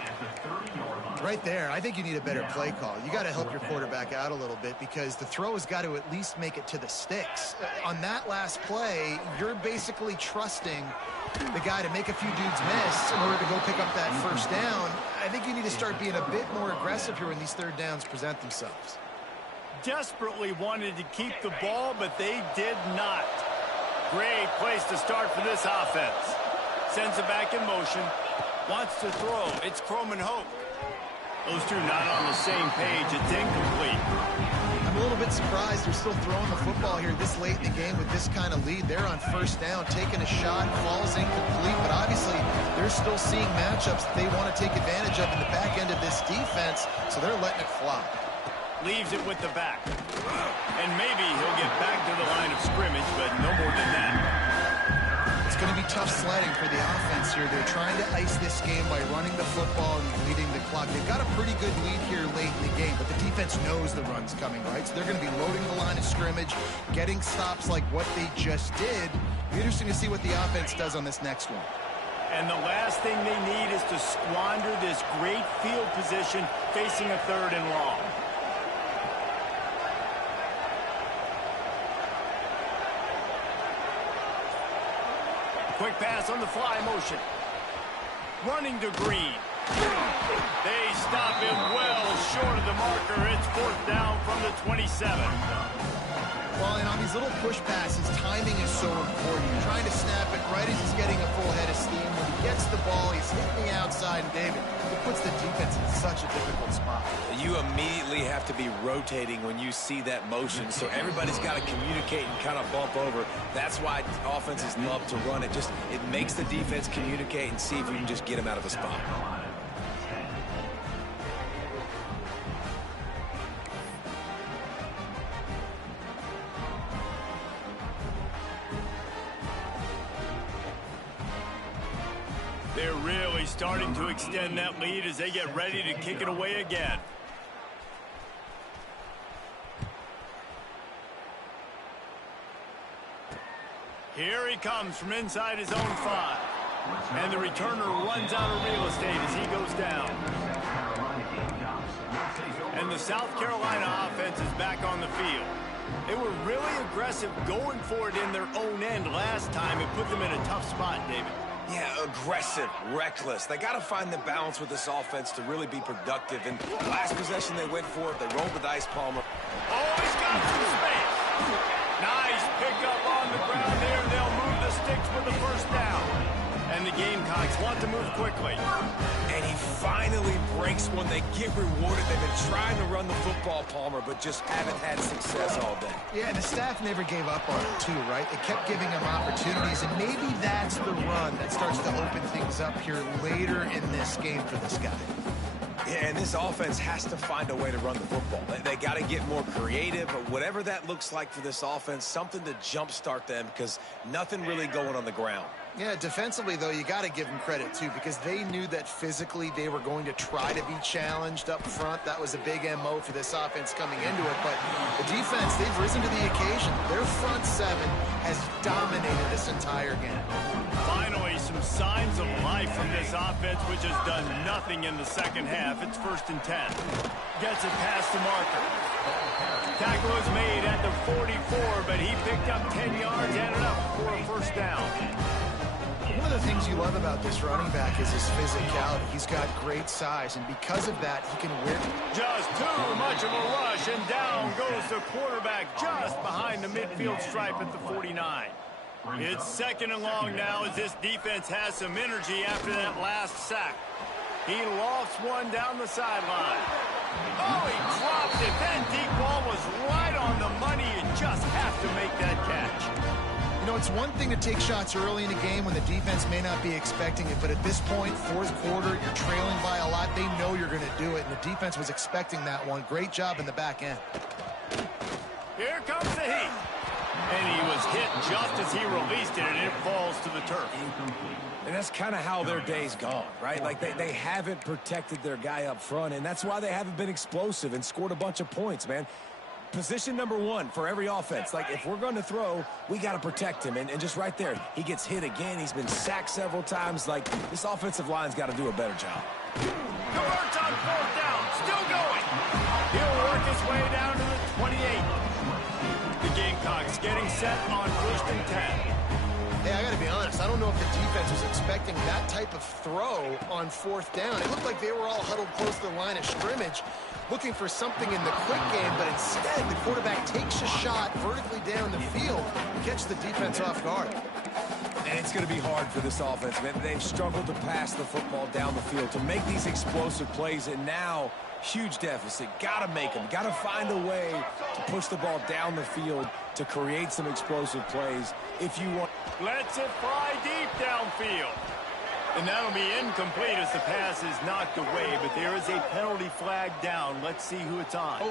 Right there, I think you need a better play call. You got to help your quarterback out a little bit because the throw has got to at least make it to the sticks. On that last play, you're basically trusting the guy to make a few dudes miss in order to go pick up that first down. I think you need to start being a bit more aggressive here when these third downs present themselves. Desperately wanted to keep the ball, but they did not. Great place to start for this offense. Sends it back in motion. Wants to throw. It's Chrome and Hope. Those two not on the same page. It's incomplete. I'm a little bit surprised they're still throwing the football here this late in the game with this kind of lead. They're on first down, taking a shot, falls incomplete, but obviously they're still seeing matchups that they want to take advantage of in the back end of this defense, so they're letting it fly. Leaves it with the back. And maybe he'll get back to the line of scrimmage, but no more than that. It's going to be tough sledding for the offense here. They're trying to ice this game by running the football and leading the clock. They've got a pretty good lead here late in the game, but the defense knows the run's coming, right? So they're going to be loading the line of scrimmage, getting stops like what they just did. It'll be interesting to see what the offense does on this next one. And the last thing they need is to squander this great field position facing a third and long. Quick pass on the fly motion. Running to Green. They stop him well short of the marker. It's fourth down from the 27. Well, and on these little push passes, timing is so important. You're trying to snap it right as he's getting a full head of steam. When he gets the ball, he's hitting the outside, and David, it puts the defense in such a difficult spot. You immediately have to be rotating when you see that motion, so everybody's got to communicate and kind of bump over. That's why offenses love to run it. It makes the defense communicate and see if you can just get him out of a spot. They're really starting to extend that lead as they get ready to kick it away again. Here he comes from inside his own 5. And the returner runs out of real estate as he goes down. And the South Carolina offense is back on the field. They were really aggressive going for it in their own end last time. It put them in a tough spot, David. Yeah, aggressive, reckless. They got to find the balance with this offense to really be productive. And last possession they went for it. They rolled the dice, Palmer. Oh, he's got some space. Nice pickup on the ground there. They'll move the sticks for the first down. And the Gamecocks want to move quickly. And he finally breaks one. They get rewarded. They've been trying to run the football, Palmer, but just haven't had success all day. Yeah, and the staff never gave up on him, too, right? They kept giving him opportunities, and maybe that's the run that starts to open things up here later in this game for this guy. Yeah, and this offense has to find a way to run the football. They got to get more creative, but whatever that looks like for this offense, something to jumpstart them because nothing really going on the ground. Yeah, defensively, though, you got to give them credit, too, because they knew that physically they were going to try to be challenged up front. That was a big MO for this offense coming into it. But the defense, they've risen to the occasion. Their front 7 has dominated this entire game. Finally, some signs of life from this offense, which has done nothing in the second half. It's 1st and 10. Gets it past the marker. Tackle was made at the 44, but he picked up 10 yards, ended up for a first down. One of the things you love about this running back is his physicality. He's got great size, and because of that, he can whip. Just too much of a rush, and down goes the quarterback just behind the midfield stripe at the 49. It's 2nd and long now as this defense has some energy after that last sack. He lofts one down the sideline. Oh, he dropped it. That deep ball was right on the money. You just have to make that catch. You know, it's one thing to take shots early in the game when the defense may not be expecting it, but at this point, 4th quarter, you're trailing by a lot. They know you're going to do it, and the defense was expecting that one. Great job in the back end. Here comes the heat. And he was hit just as he released it, and it falls to the turf. And that's kind of how their day's gone, right? Like they haven't protected their guy up front, and that's why they haven't been explosive and scored a bunch of points, man. position number one for every offense. Like, if we're going to throw, we got to protect him. And just right there, he gets hit again. He's been sacked several times. Like, this offensive line's got to do a better job. Converts on 4th down. Still going. He'll work his way down to the 28. The Gamecocks getting set on 1st and 10. Hey, I got to be honest. I don't know if the defense was expecting that type of throw on 4th down. It looked like they were all huddled close to the line of scrimmage, looking for something in the quick game, but instead the quarterback takes a shot vertically down the field and catches the defense off guard. And it's going to be hard for this offense, man. They've struggled to pass the football down the field, to make these explosive plays, and now huge deficit. Got to make them. Got to find a way to push the ball down the field to create some explosive plays if you want. Lets it fly deep downfield. And that'll be incomplete as the pass is knocked away, but there is a penalty flag down. Let's see who it's on.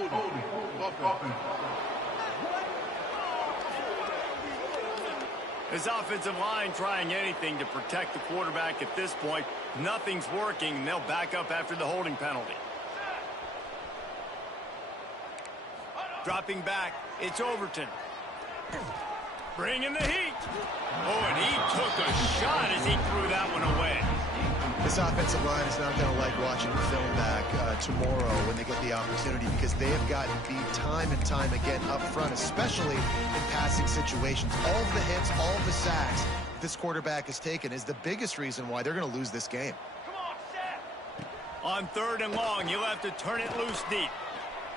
This offensive line trying anything to protect the quarterback at this point. Nothing's working, and they'll back up after the holding penalty. Dropping back, it's Overton. Bringing the heat. Oh, and he took a shot as he threw that one away. This offensive line is not going to like watching the film back tomorrow when they get the opportunity, because they have gotten beat time and time again up front, especially in passing situations. All of the hits, all of the sacks this quarterback has taken is the biggest reason why they're going to lose this game. On 3rd and long, he'll have to turn it loose deep.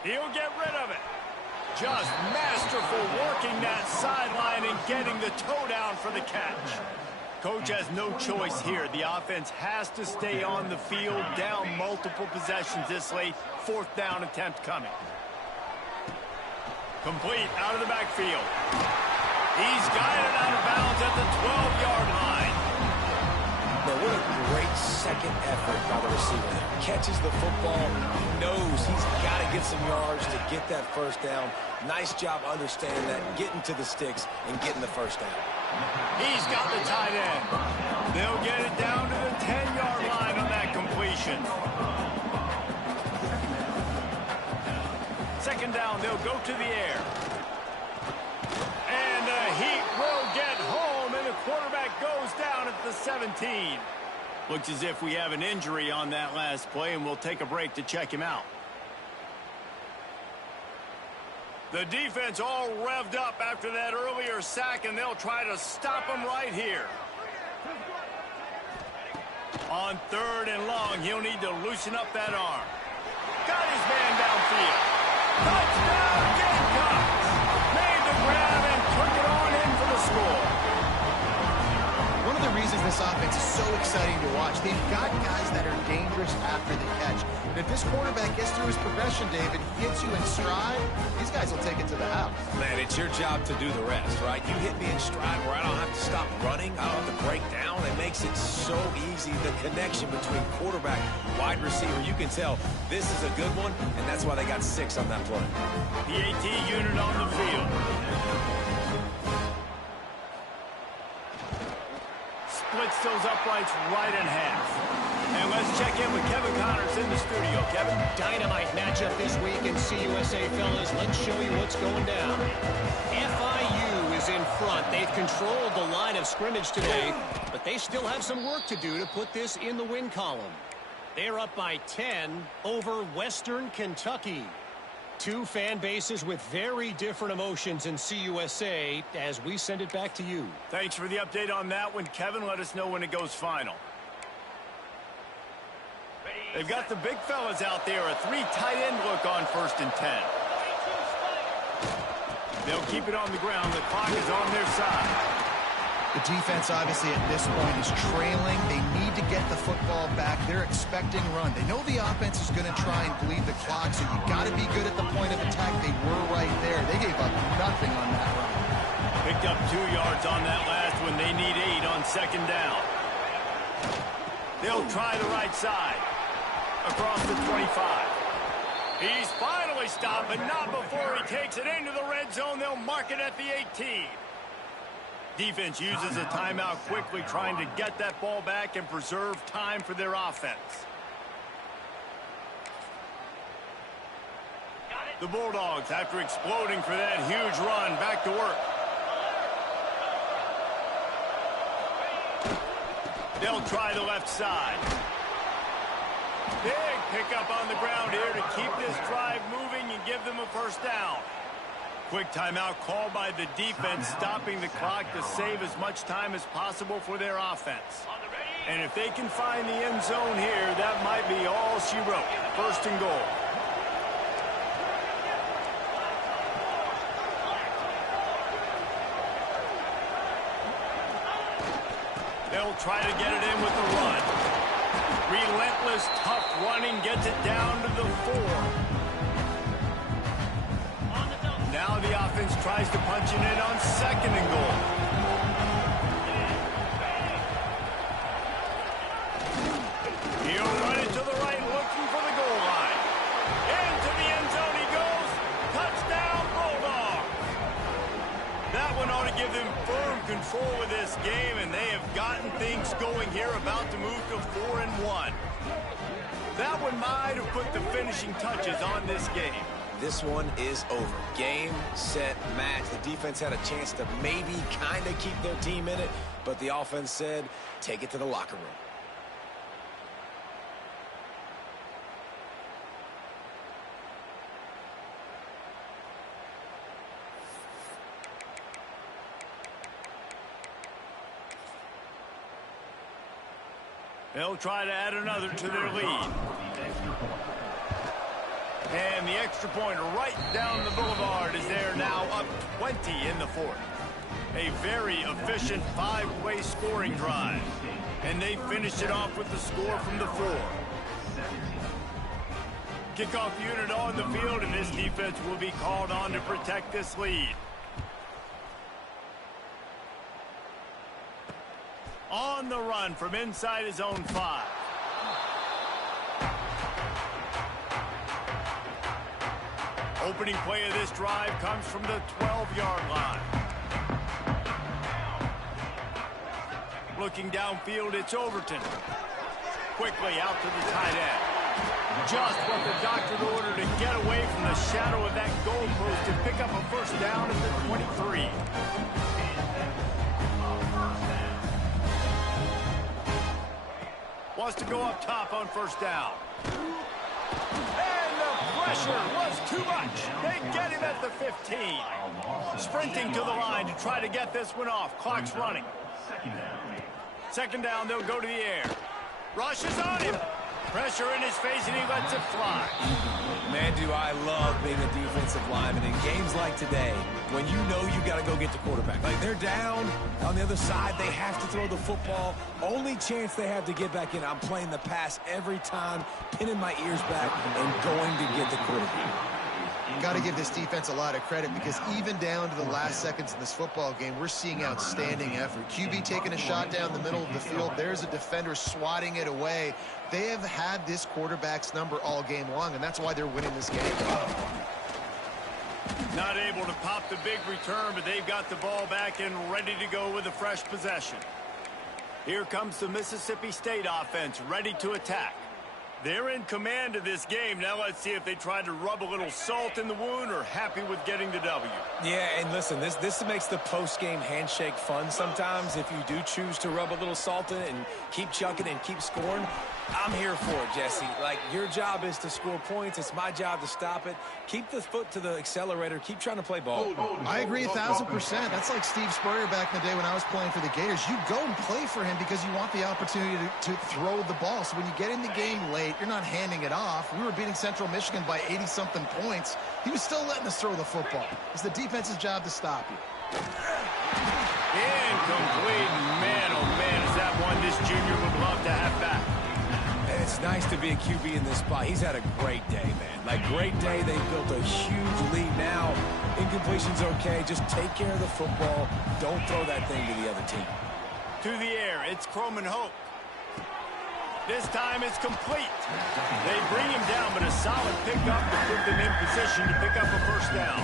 He'll get rid of it. Just masterful working that sideline and getting the toe down for the catch. Coach has no choice here. The offense has to stay on the field, down multiple possessions this late. 4th down attempt coming. Complete out of the backfield. He's guided out of bounds at the 12-yard line. But what a great second effort by the receiver. Catches the football, knows he's got to get some yards to get that 1st down. Nice job understanding that, getting to the sticks and getting the 1st down. He's got the tight end. They'll get it down to the 10-yard line on that completion. 2nd down, they'll go to the air. And the Heat will get home, and the quarterback goes down at the 17. Looks as if we have an injury on that last play, and we'll take a break to check him out. The defense all revved up after that earlier sack, and they'll try to stop him right here. On 3rd and long, he'll need to loosen up that arm. Got his man downfield. Touchdown, Gamecocks! Made the grab and took it on in for the score. One of the reasons this offense is so exciting to watch, they've got guys that are dangerous after the catch. And if this quarterback gets through his progression, David, hits you in stride, these guys will take it to the house. Man, it's your job to do the rest, right? You hit me in stride where I don't have to stop running. I don't have to break down. It makes it so easy. The connection between quarterback and wide receiver, you can tell this is a good one, and that's why they got 6 on that play. The AT unit on the field. Splits those uprights right in half. And let's check in with Kevin Connors in the studio. Kevin? Dynamite matchup this week in CUSA, fellas. Let's show you what's going down. FIU is in front. They've controlled the line of scrimmage today, but they still have some work to do to put this in the win column. They're up by 10 over Western Kentucky. Two fan bases with very different emotions in CUSA as we send it back to you. Thanks for the update on that one, Kevin. Let us know when it goes final. They've got the big fellas out there. A 3 tight end look on 1st and 10. They'll keep it on the ground. The clock is on their side. The defense, obviously, at this point is trailing. They need to get the football back. They're expecting run. They know the offense is going to try and bleed the clock, so you got to be good at the point of attack. They were right there. They gave up nothing on that run. Picked up 2 yards on that last one. They need 8 on 2nd down. They'll try the right side. Across the 25. He's finally stopped, but not before he takes it into the red zone. They'll mark it at the 18. Defense uses a timeout quickly, trying to get that ball back and preserve time for their offense. The Bulldogs, after exploding for that huge run, back to work. They'll try the left side. Big pickup on the ground here to keep this drive moving and give them a first down. Quick timeout called by the defense, stopping the clock to save as much time as possible for their offense. And if they can find the end zone here, that might be all she wrote. First and goal. They'll try to get it in with the run. Relentless, tough running gets it down to the 4. Now the offense tries to punch it in on second and goal. He'll run it to the right, looking for the goal line. Into the end zone he goes. Touchdown, Bulldogs. That one ought to give them firm control of this game, and they have gotten things going here, about to move to 4-1. That one might have put the finishing touches on this game. This one is over. Game, set, match. The defense had a chance to maybe kind of keep their team in it, but the offense said, take it to the locker room. They'll try to add another to their lead. And the extra point right down the boulevard is there now, up 20 in the 4th. A very efficient 5-way scoring drive. And they finished it off with the score from the 4. Kickoff unit on the field, and this defense will be called on to protect this lead. On the run from inside his own 5. Opening play of this drive comes from the 12-yard line. Looking downfield, it's Overton. Quickly out to the tight end. Just what the doctor ordered to get away from the shadow of that goalpost to pick up a first down at the 23. Wants to go up top on first down. And the pressure was too much. They get him at the 15. Sprinting to the line to try to get this one off. Clock's running. Second down, they'll go to the air. Rush is on him. Pressure in his face, and he lets it fly. Man, do I love being a defensive lineman in games like today when you know you got to go get the quarterback. Like, they're down on the other side. They have to throw the football. Only chance they have to get back in. I'm playing the pass every time, pinning my ears back, and going to get the quarterback. Got to give this defense a lot of credit, because even down to the last seconds in this football game, we're seeing outstanding effort. QB taking a shot down the middle of the field. There's a defender swatting it away. They have had this quarterback's number all game long, and that's why they're winning this game. Not able to pop the big return, but they've got the ball back and ready to go with a fresh possession. Here comes the Mississippi State offense, ready to attack. They're in command of this game. Now let's see if they try to rub a little salt in the wound or happy with getting the W. Yeah, and listen, this makes the post-game handshake fun sometimes. If you do choose to rub a little salt in it and keep chucking and keep scoring, I'm here for it, Jesse. Like, your job is to score points. It's my job to stop it. Keep the foot to the accelerator. Keep trying to play ball. I agree 1,000%. That's like Steve Spurrier back in the day when I was playing for the Gators. You go and play for him because you want the opportunity to throw the ball. So when you get in the game late, you're not handing it off. We were beating Central Michigan by 80-something points. He was still letting us throw the football. It's the defense's job to stop you. Incomplete. Man, oh man, is that one this junior would love to have back. And it's nice to be a QB in this spot. He's had a great day, man. Like, great day. They built a huge lead now. Incompletion's okay. Just take care of the football. Don't throw that thing to the other team. To the air, it's Croman Hope. This time it's complete. They bring him down, but a solid pickup to put them in position to pick up a first down.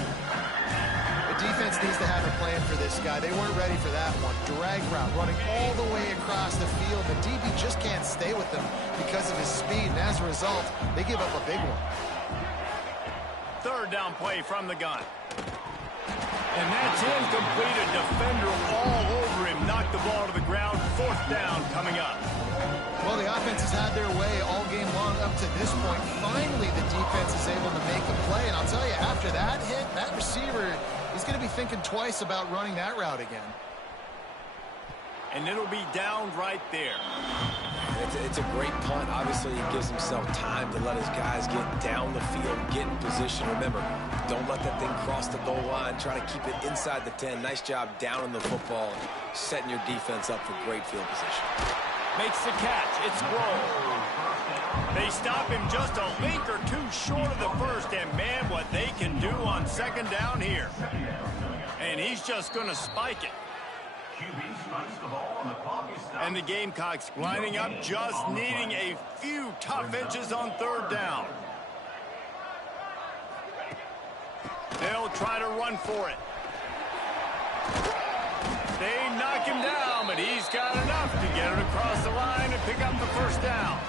The defense needs to have a plan for this guy. They weren't ready for that one. Drag route, running all the way across the field. The DB just can't stay with them because of his speed, and as a result, they give up a big one. 3rd third down play from the gun. And that's incomplete. A defender all over him. Knocked the ball to the ground. Fourth down coming up. Well, the offense has had their way all game long up to this point. Finally, the defense is able to make a play. And I'll tell you, after that hit, that receiver is going to be thinking twice about running that route again. And it'll be down right there. It's a great punt. Obviously, he gives himself time to let his guys get down the field, get in position. Remember, don't let that thing cross the goal line. Try to keep it inside the 10. Nice job down in the football, setting your defense up for great field position. Makes the catch. It's Sproles. They stop him just a link or two short of the first, and man, what they can do on second down here. And he's just going to spike it. And the Gamecocks lining up, just needing a few tough inches on third down. They'll try to run for it. They knock him down, but he's got enough to get it across the line and pick up the first down.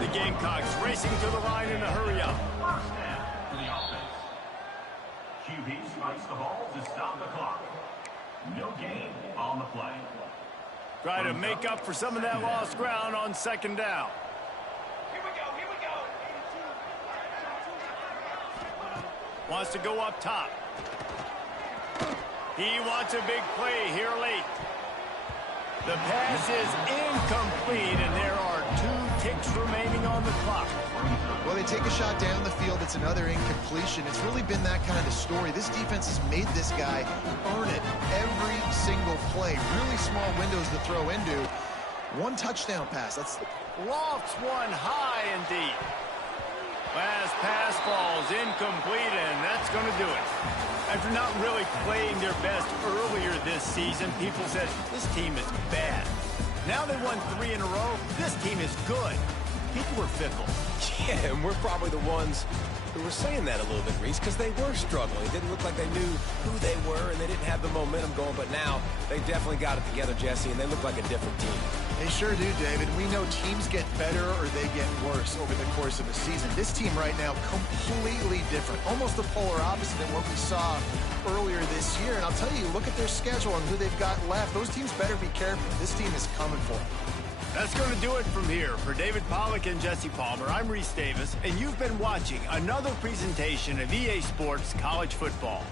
The Gamecocks racing to the line in a hurry up. QB spikes the ball to stop the clock. No gain on the play. Try to make up for some of that lost ground on second down. Here we go. Wants to go up top. He wants a big play here late. The pass is incomplete, and there are 2 ticks remaining on the clock. Well, they take a shot down the field. It's another incompletion. It's really been that kind of story. This defense has made this guy earn it every single play. Really small windows to throw into. 1 touchdown pass. That's Lofts one high and deep. Last pass falls incomplete, and that's going to do it. After not really playing their best earlier this season, people said, this team is bad. Now they won 3 in a row. This team is good. People were fickle. Yeah, and we're probably the ones who were saying that a little bit, Reese, because they were struggling. It didn't look like they knew who they were, and they didn't have the momentum going. But now they definitely got it together, Jesse, and they look like a different team. They sure do, David. We know teams get better or they get worse over the course of a season. This team right now, completely different. Almost the polar opposite than what we saw earlier this year. And I'll tell you, look at their schedule and who they've got left. Those teams better be careful. This team is coming for them. That's going to do it from here. For David Pollack and Jesse Palmer, I'm Reese Davis, and you've been watching another presentation of EA Sports College Football.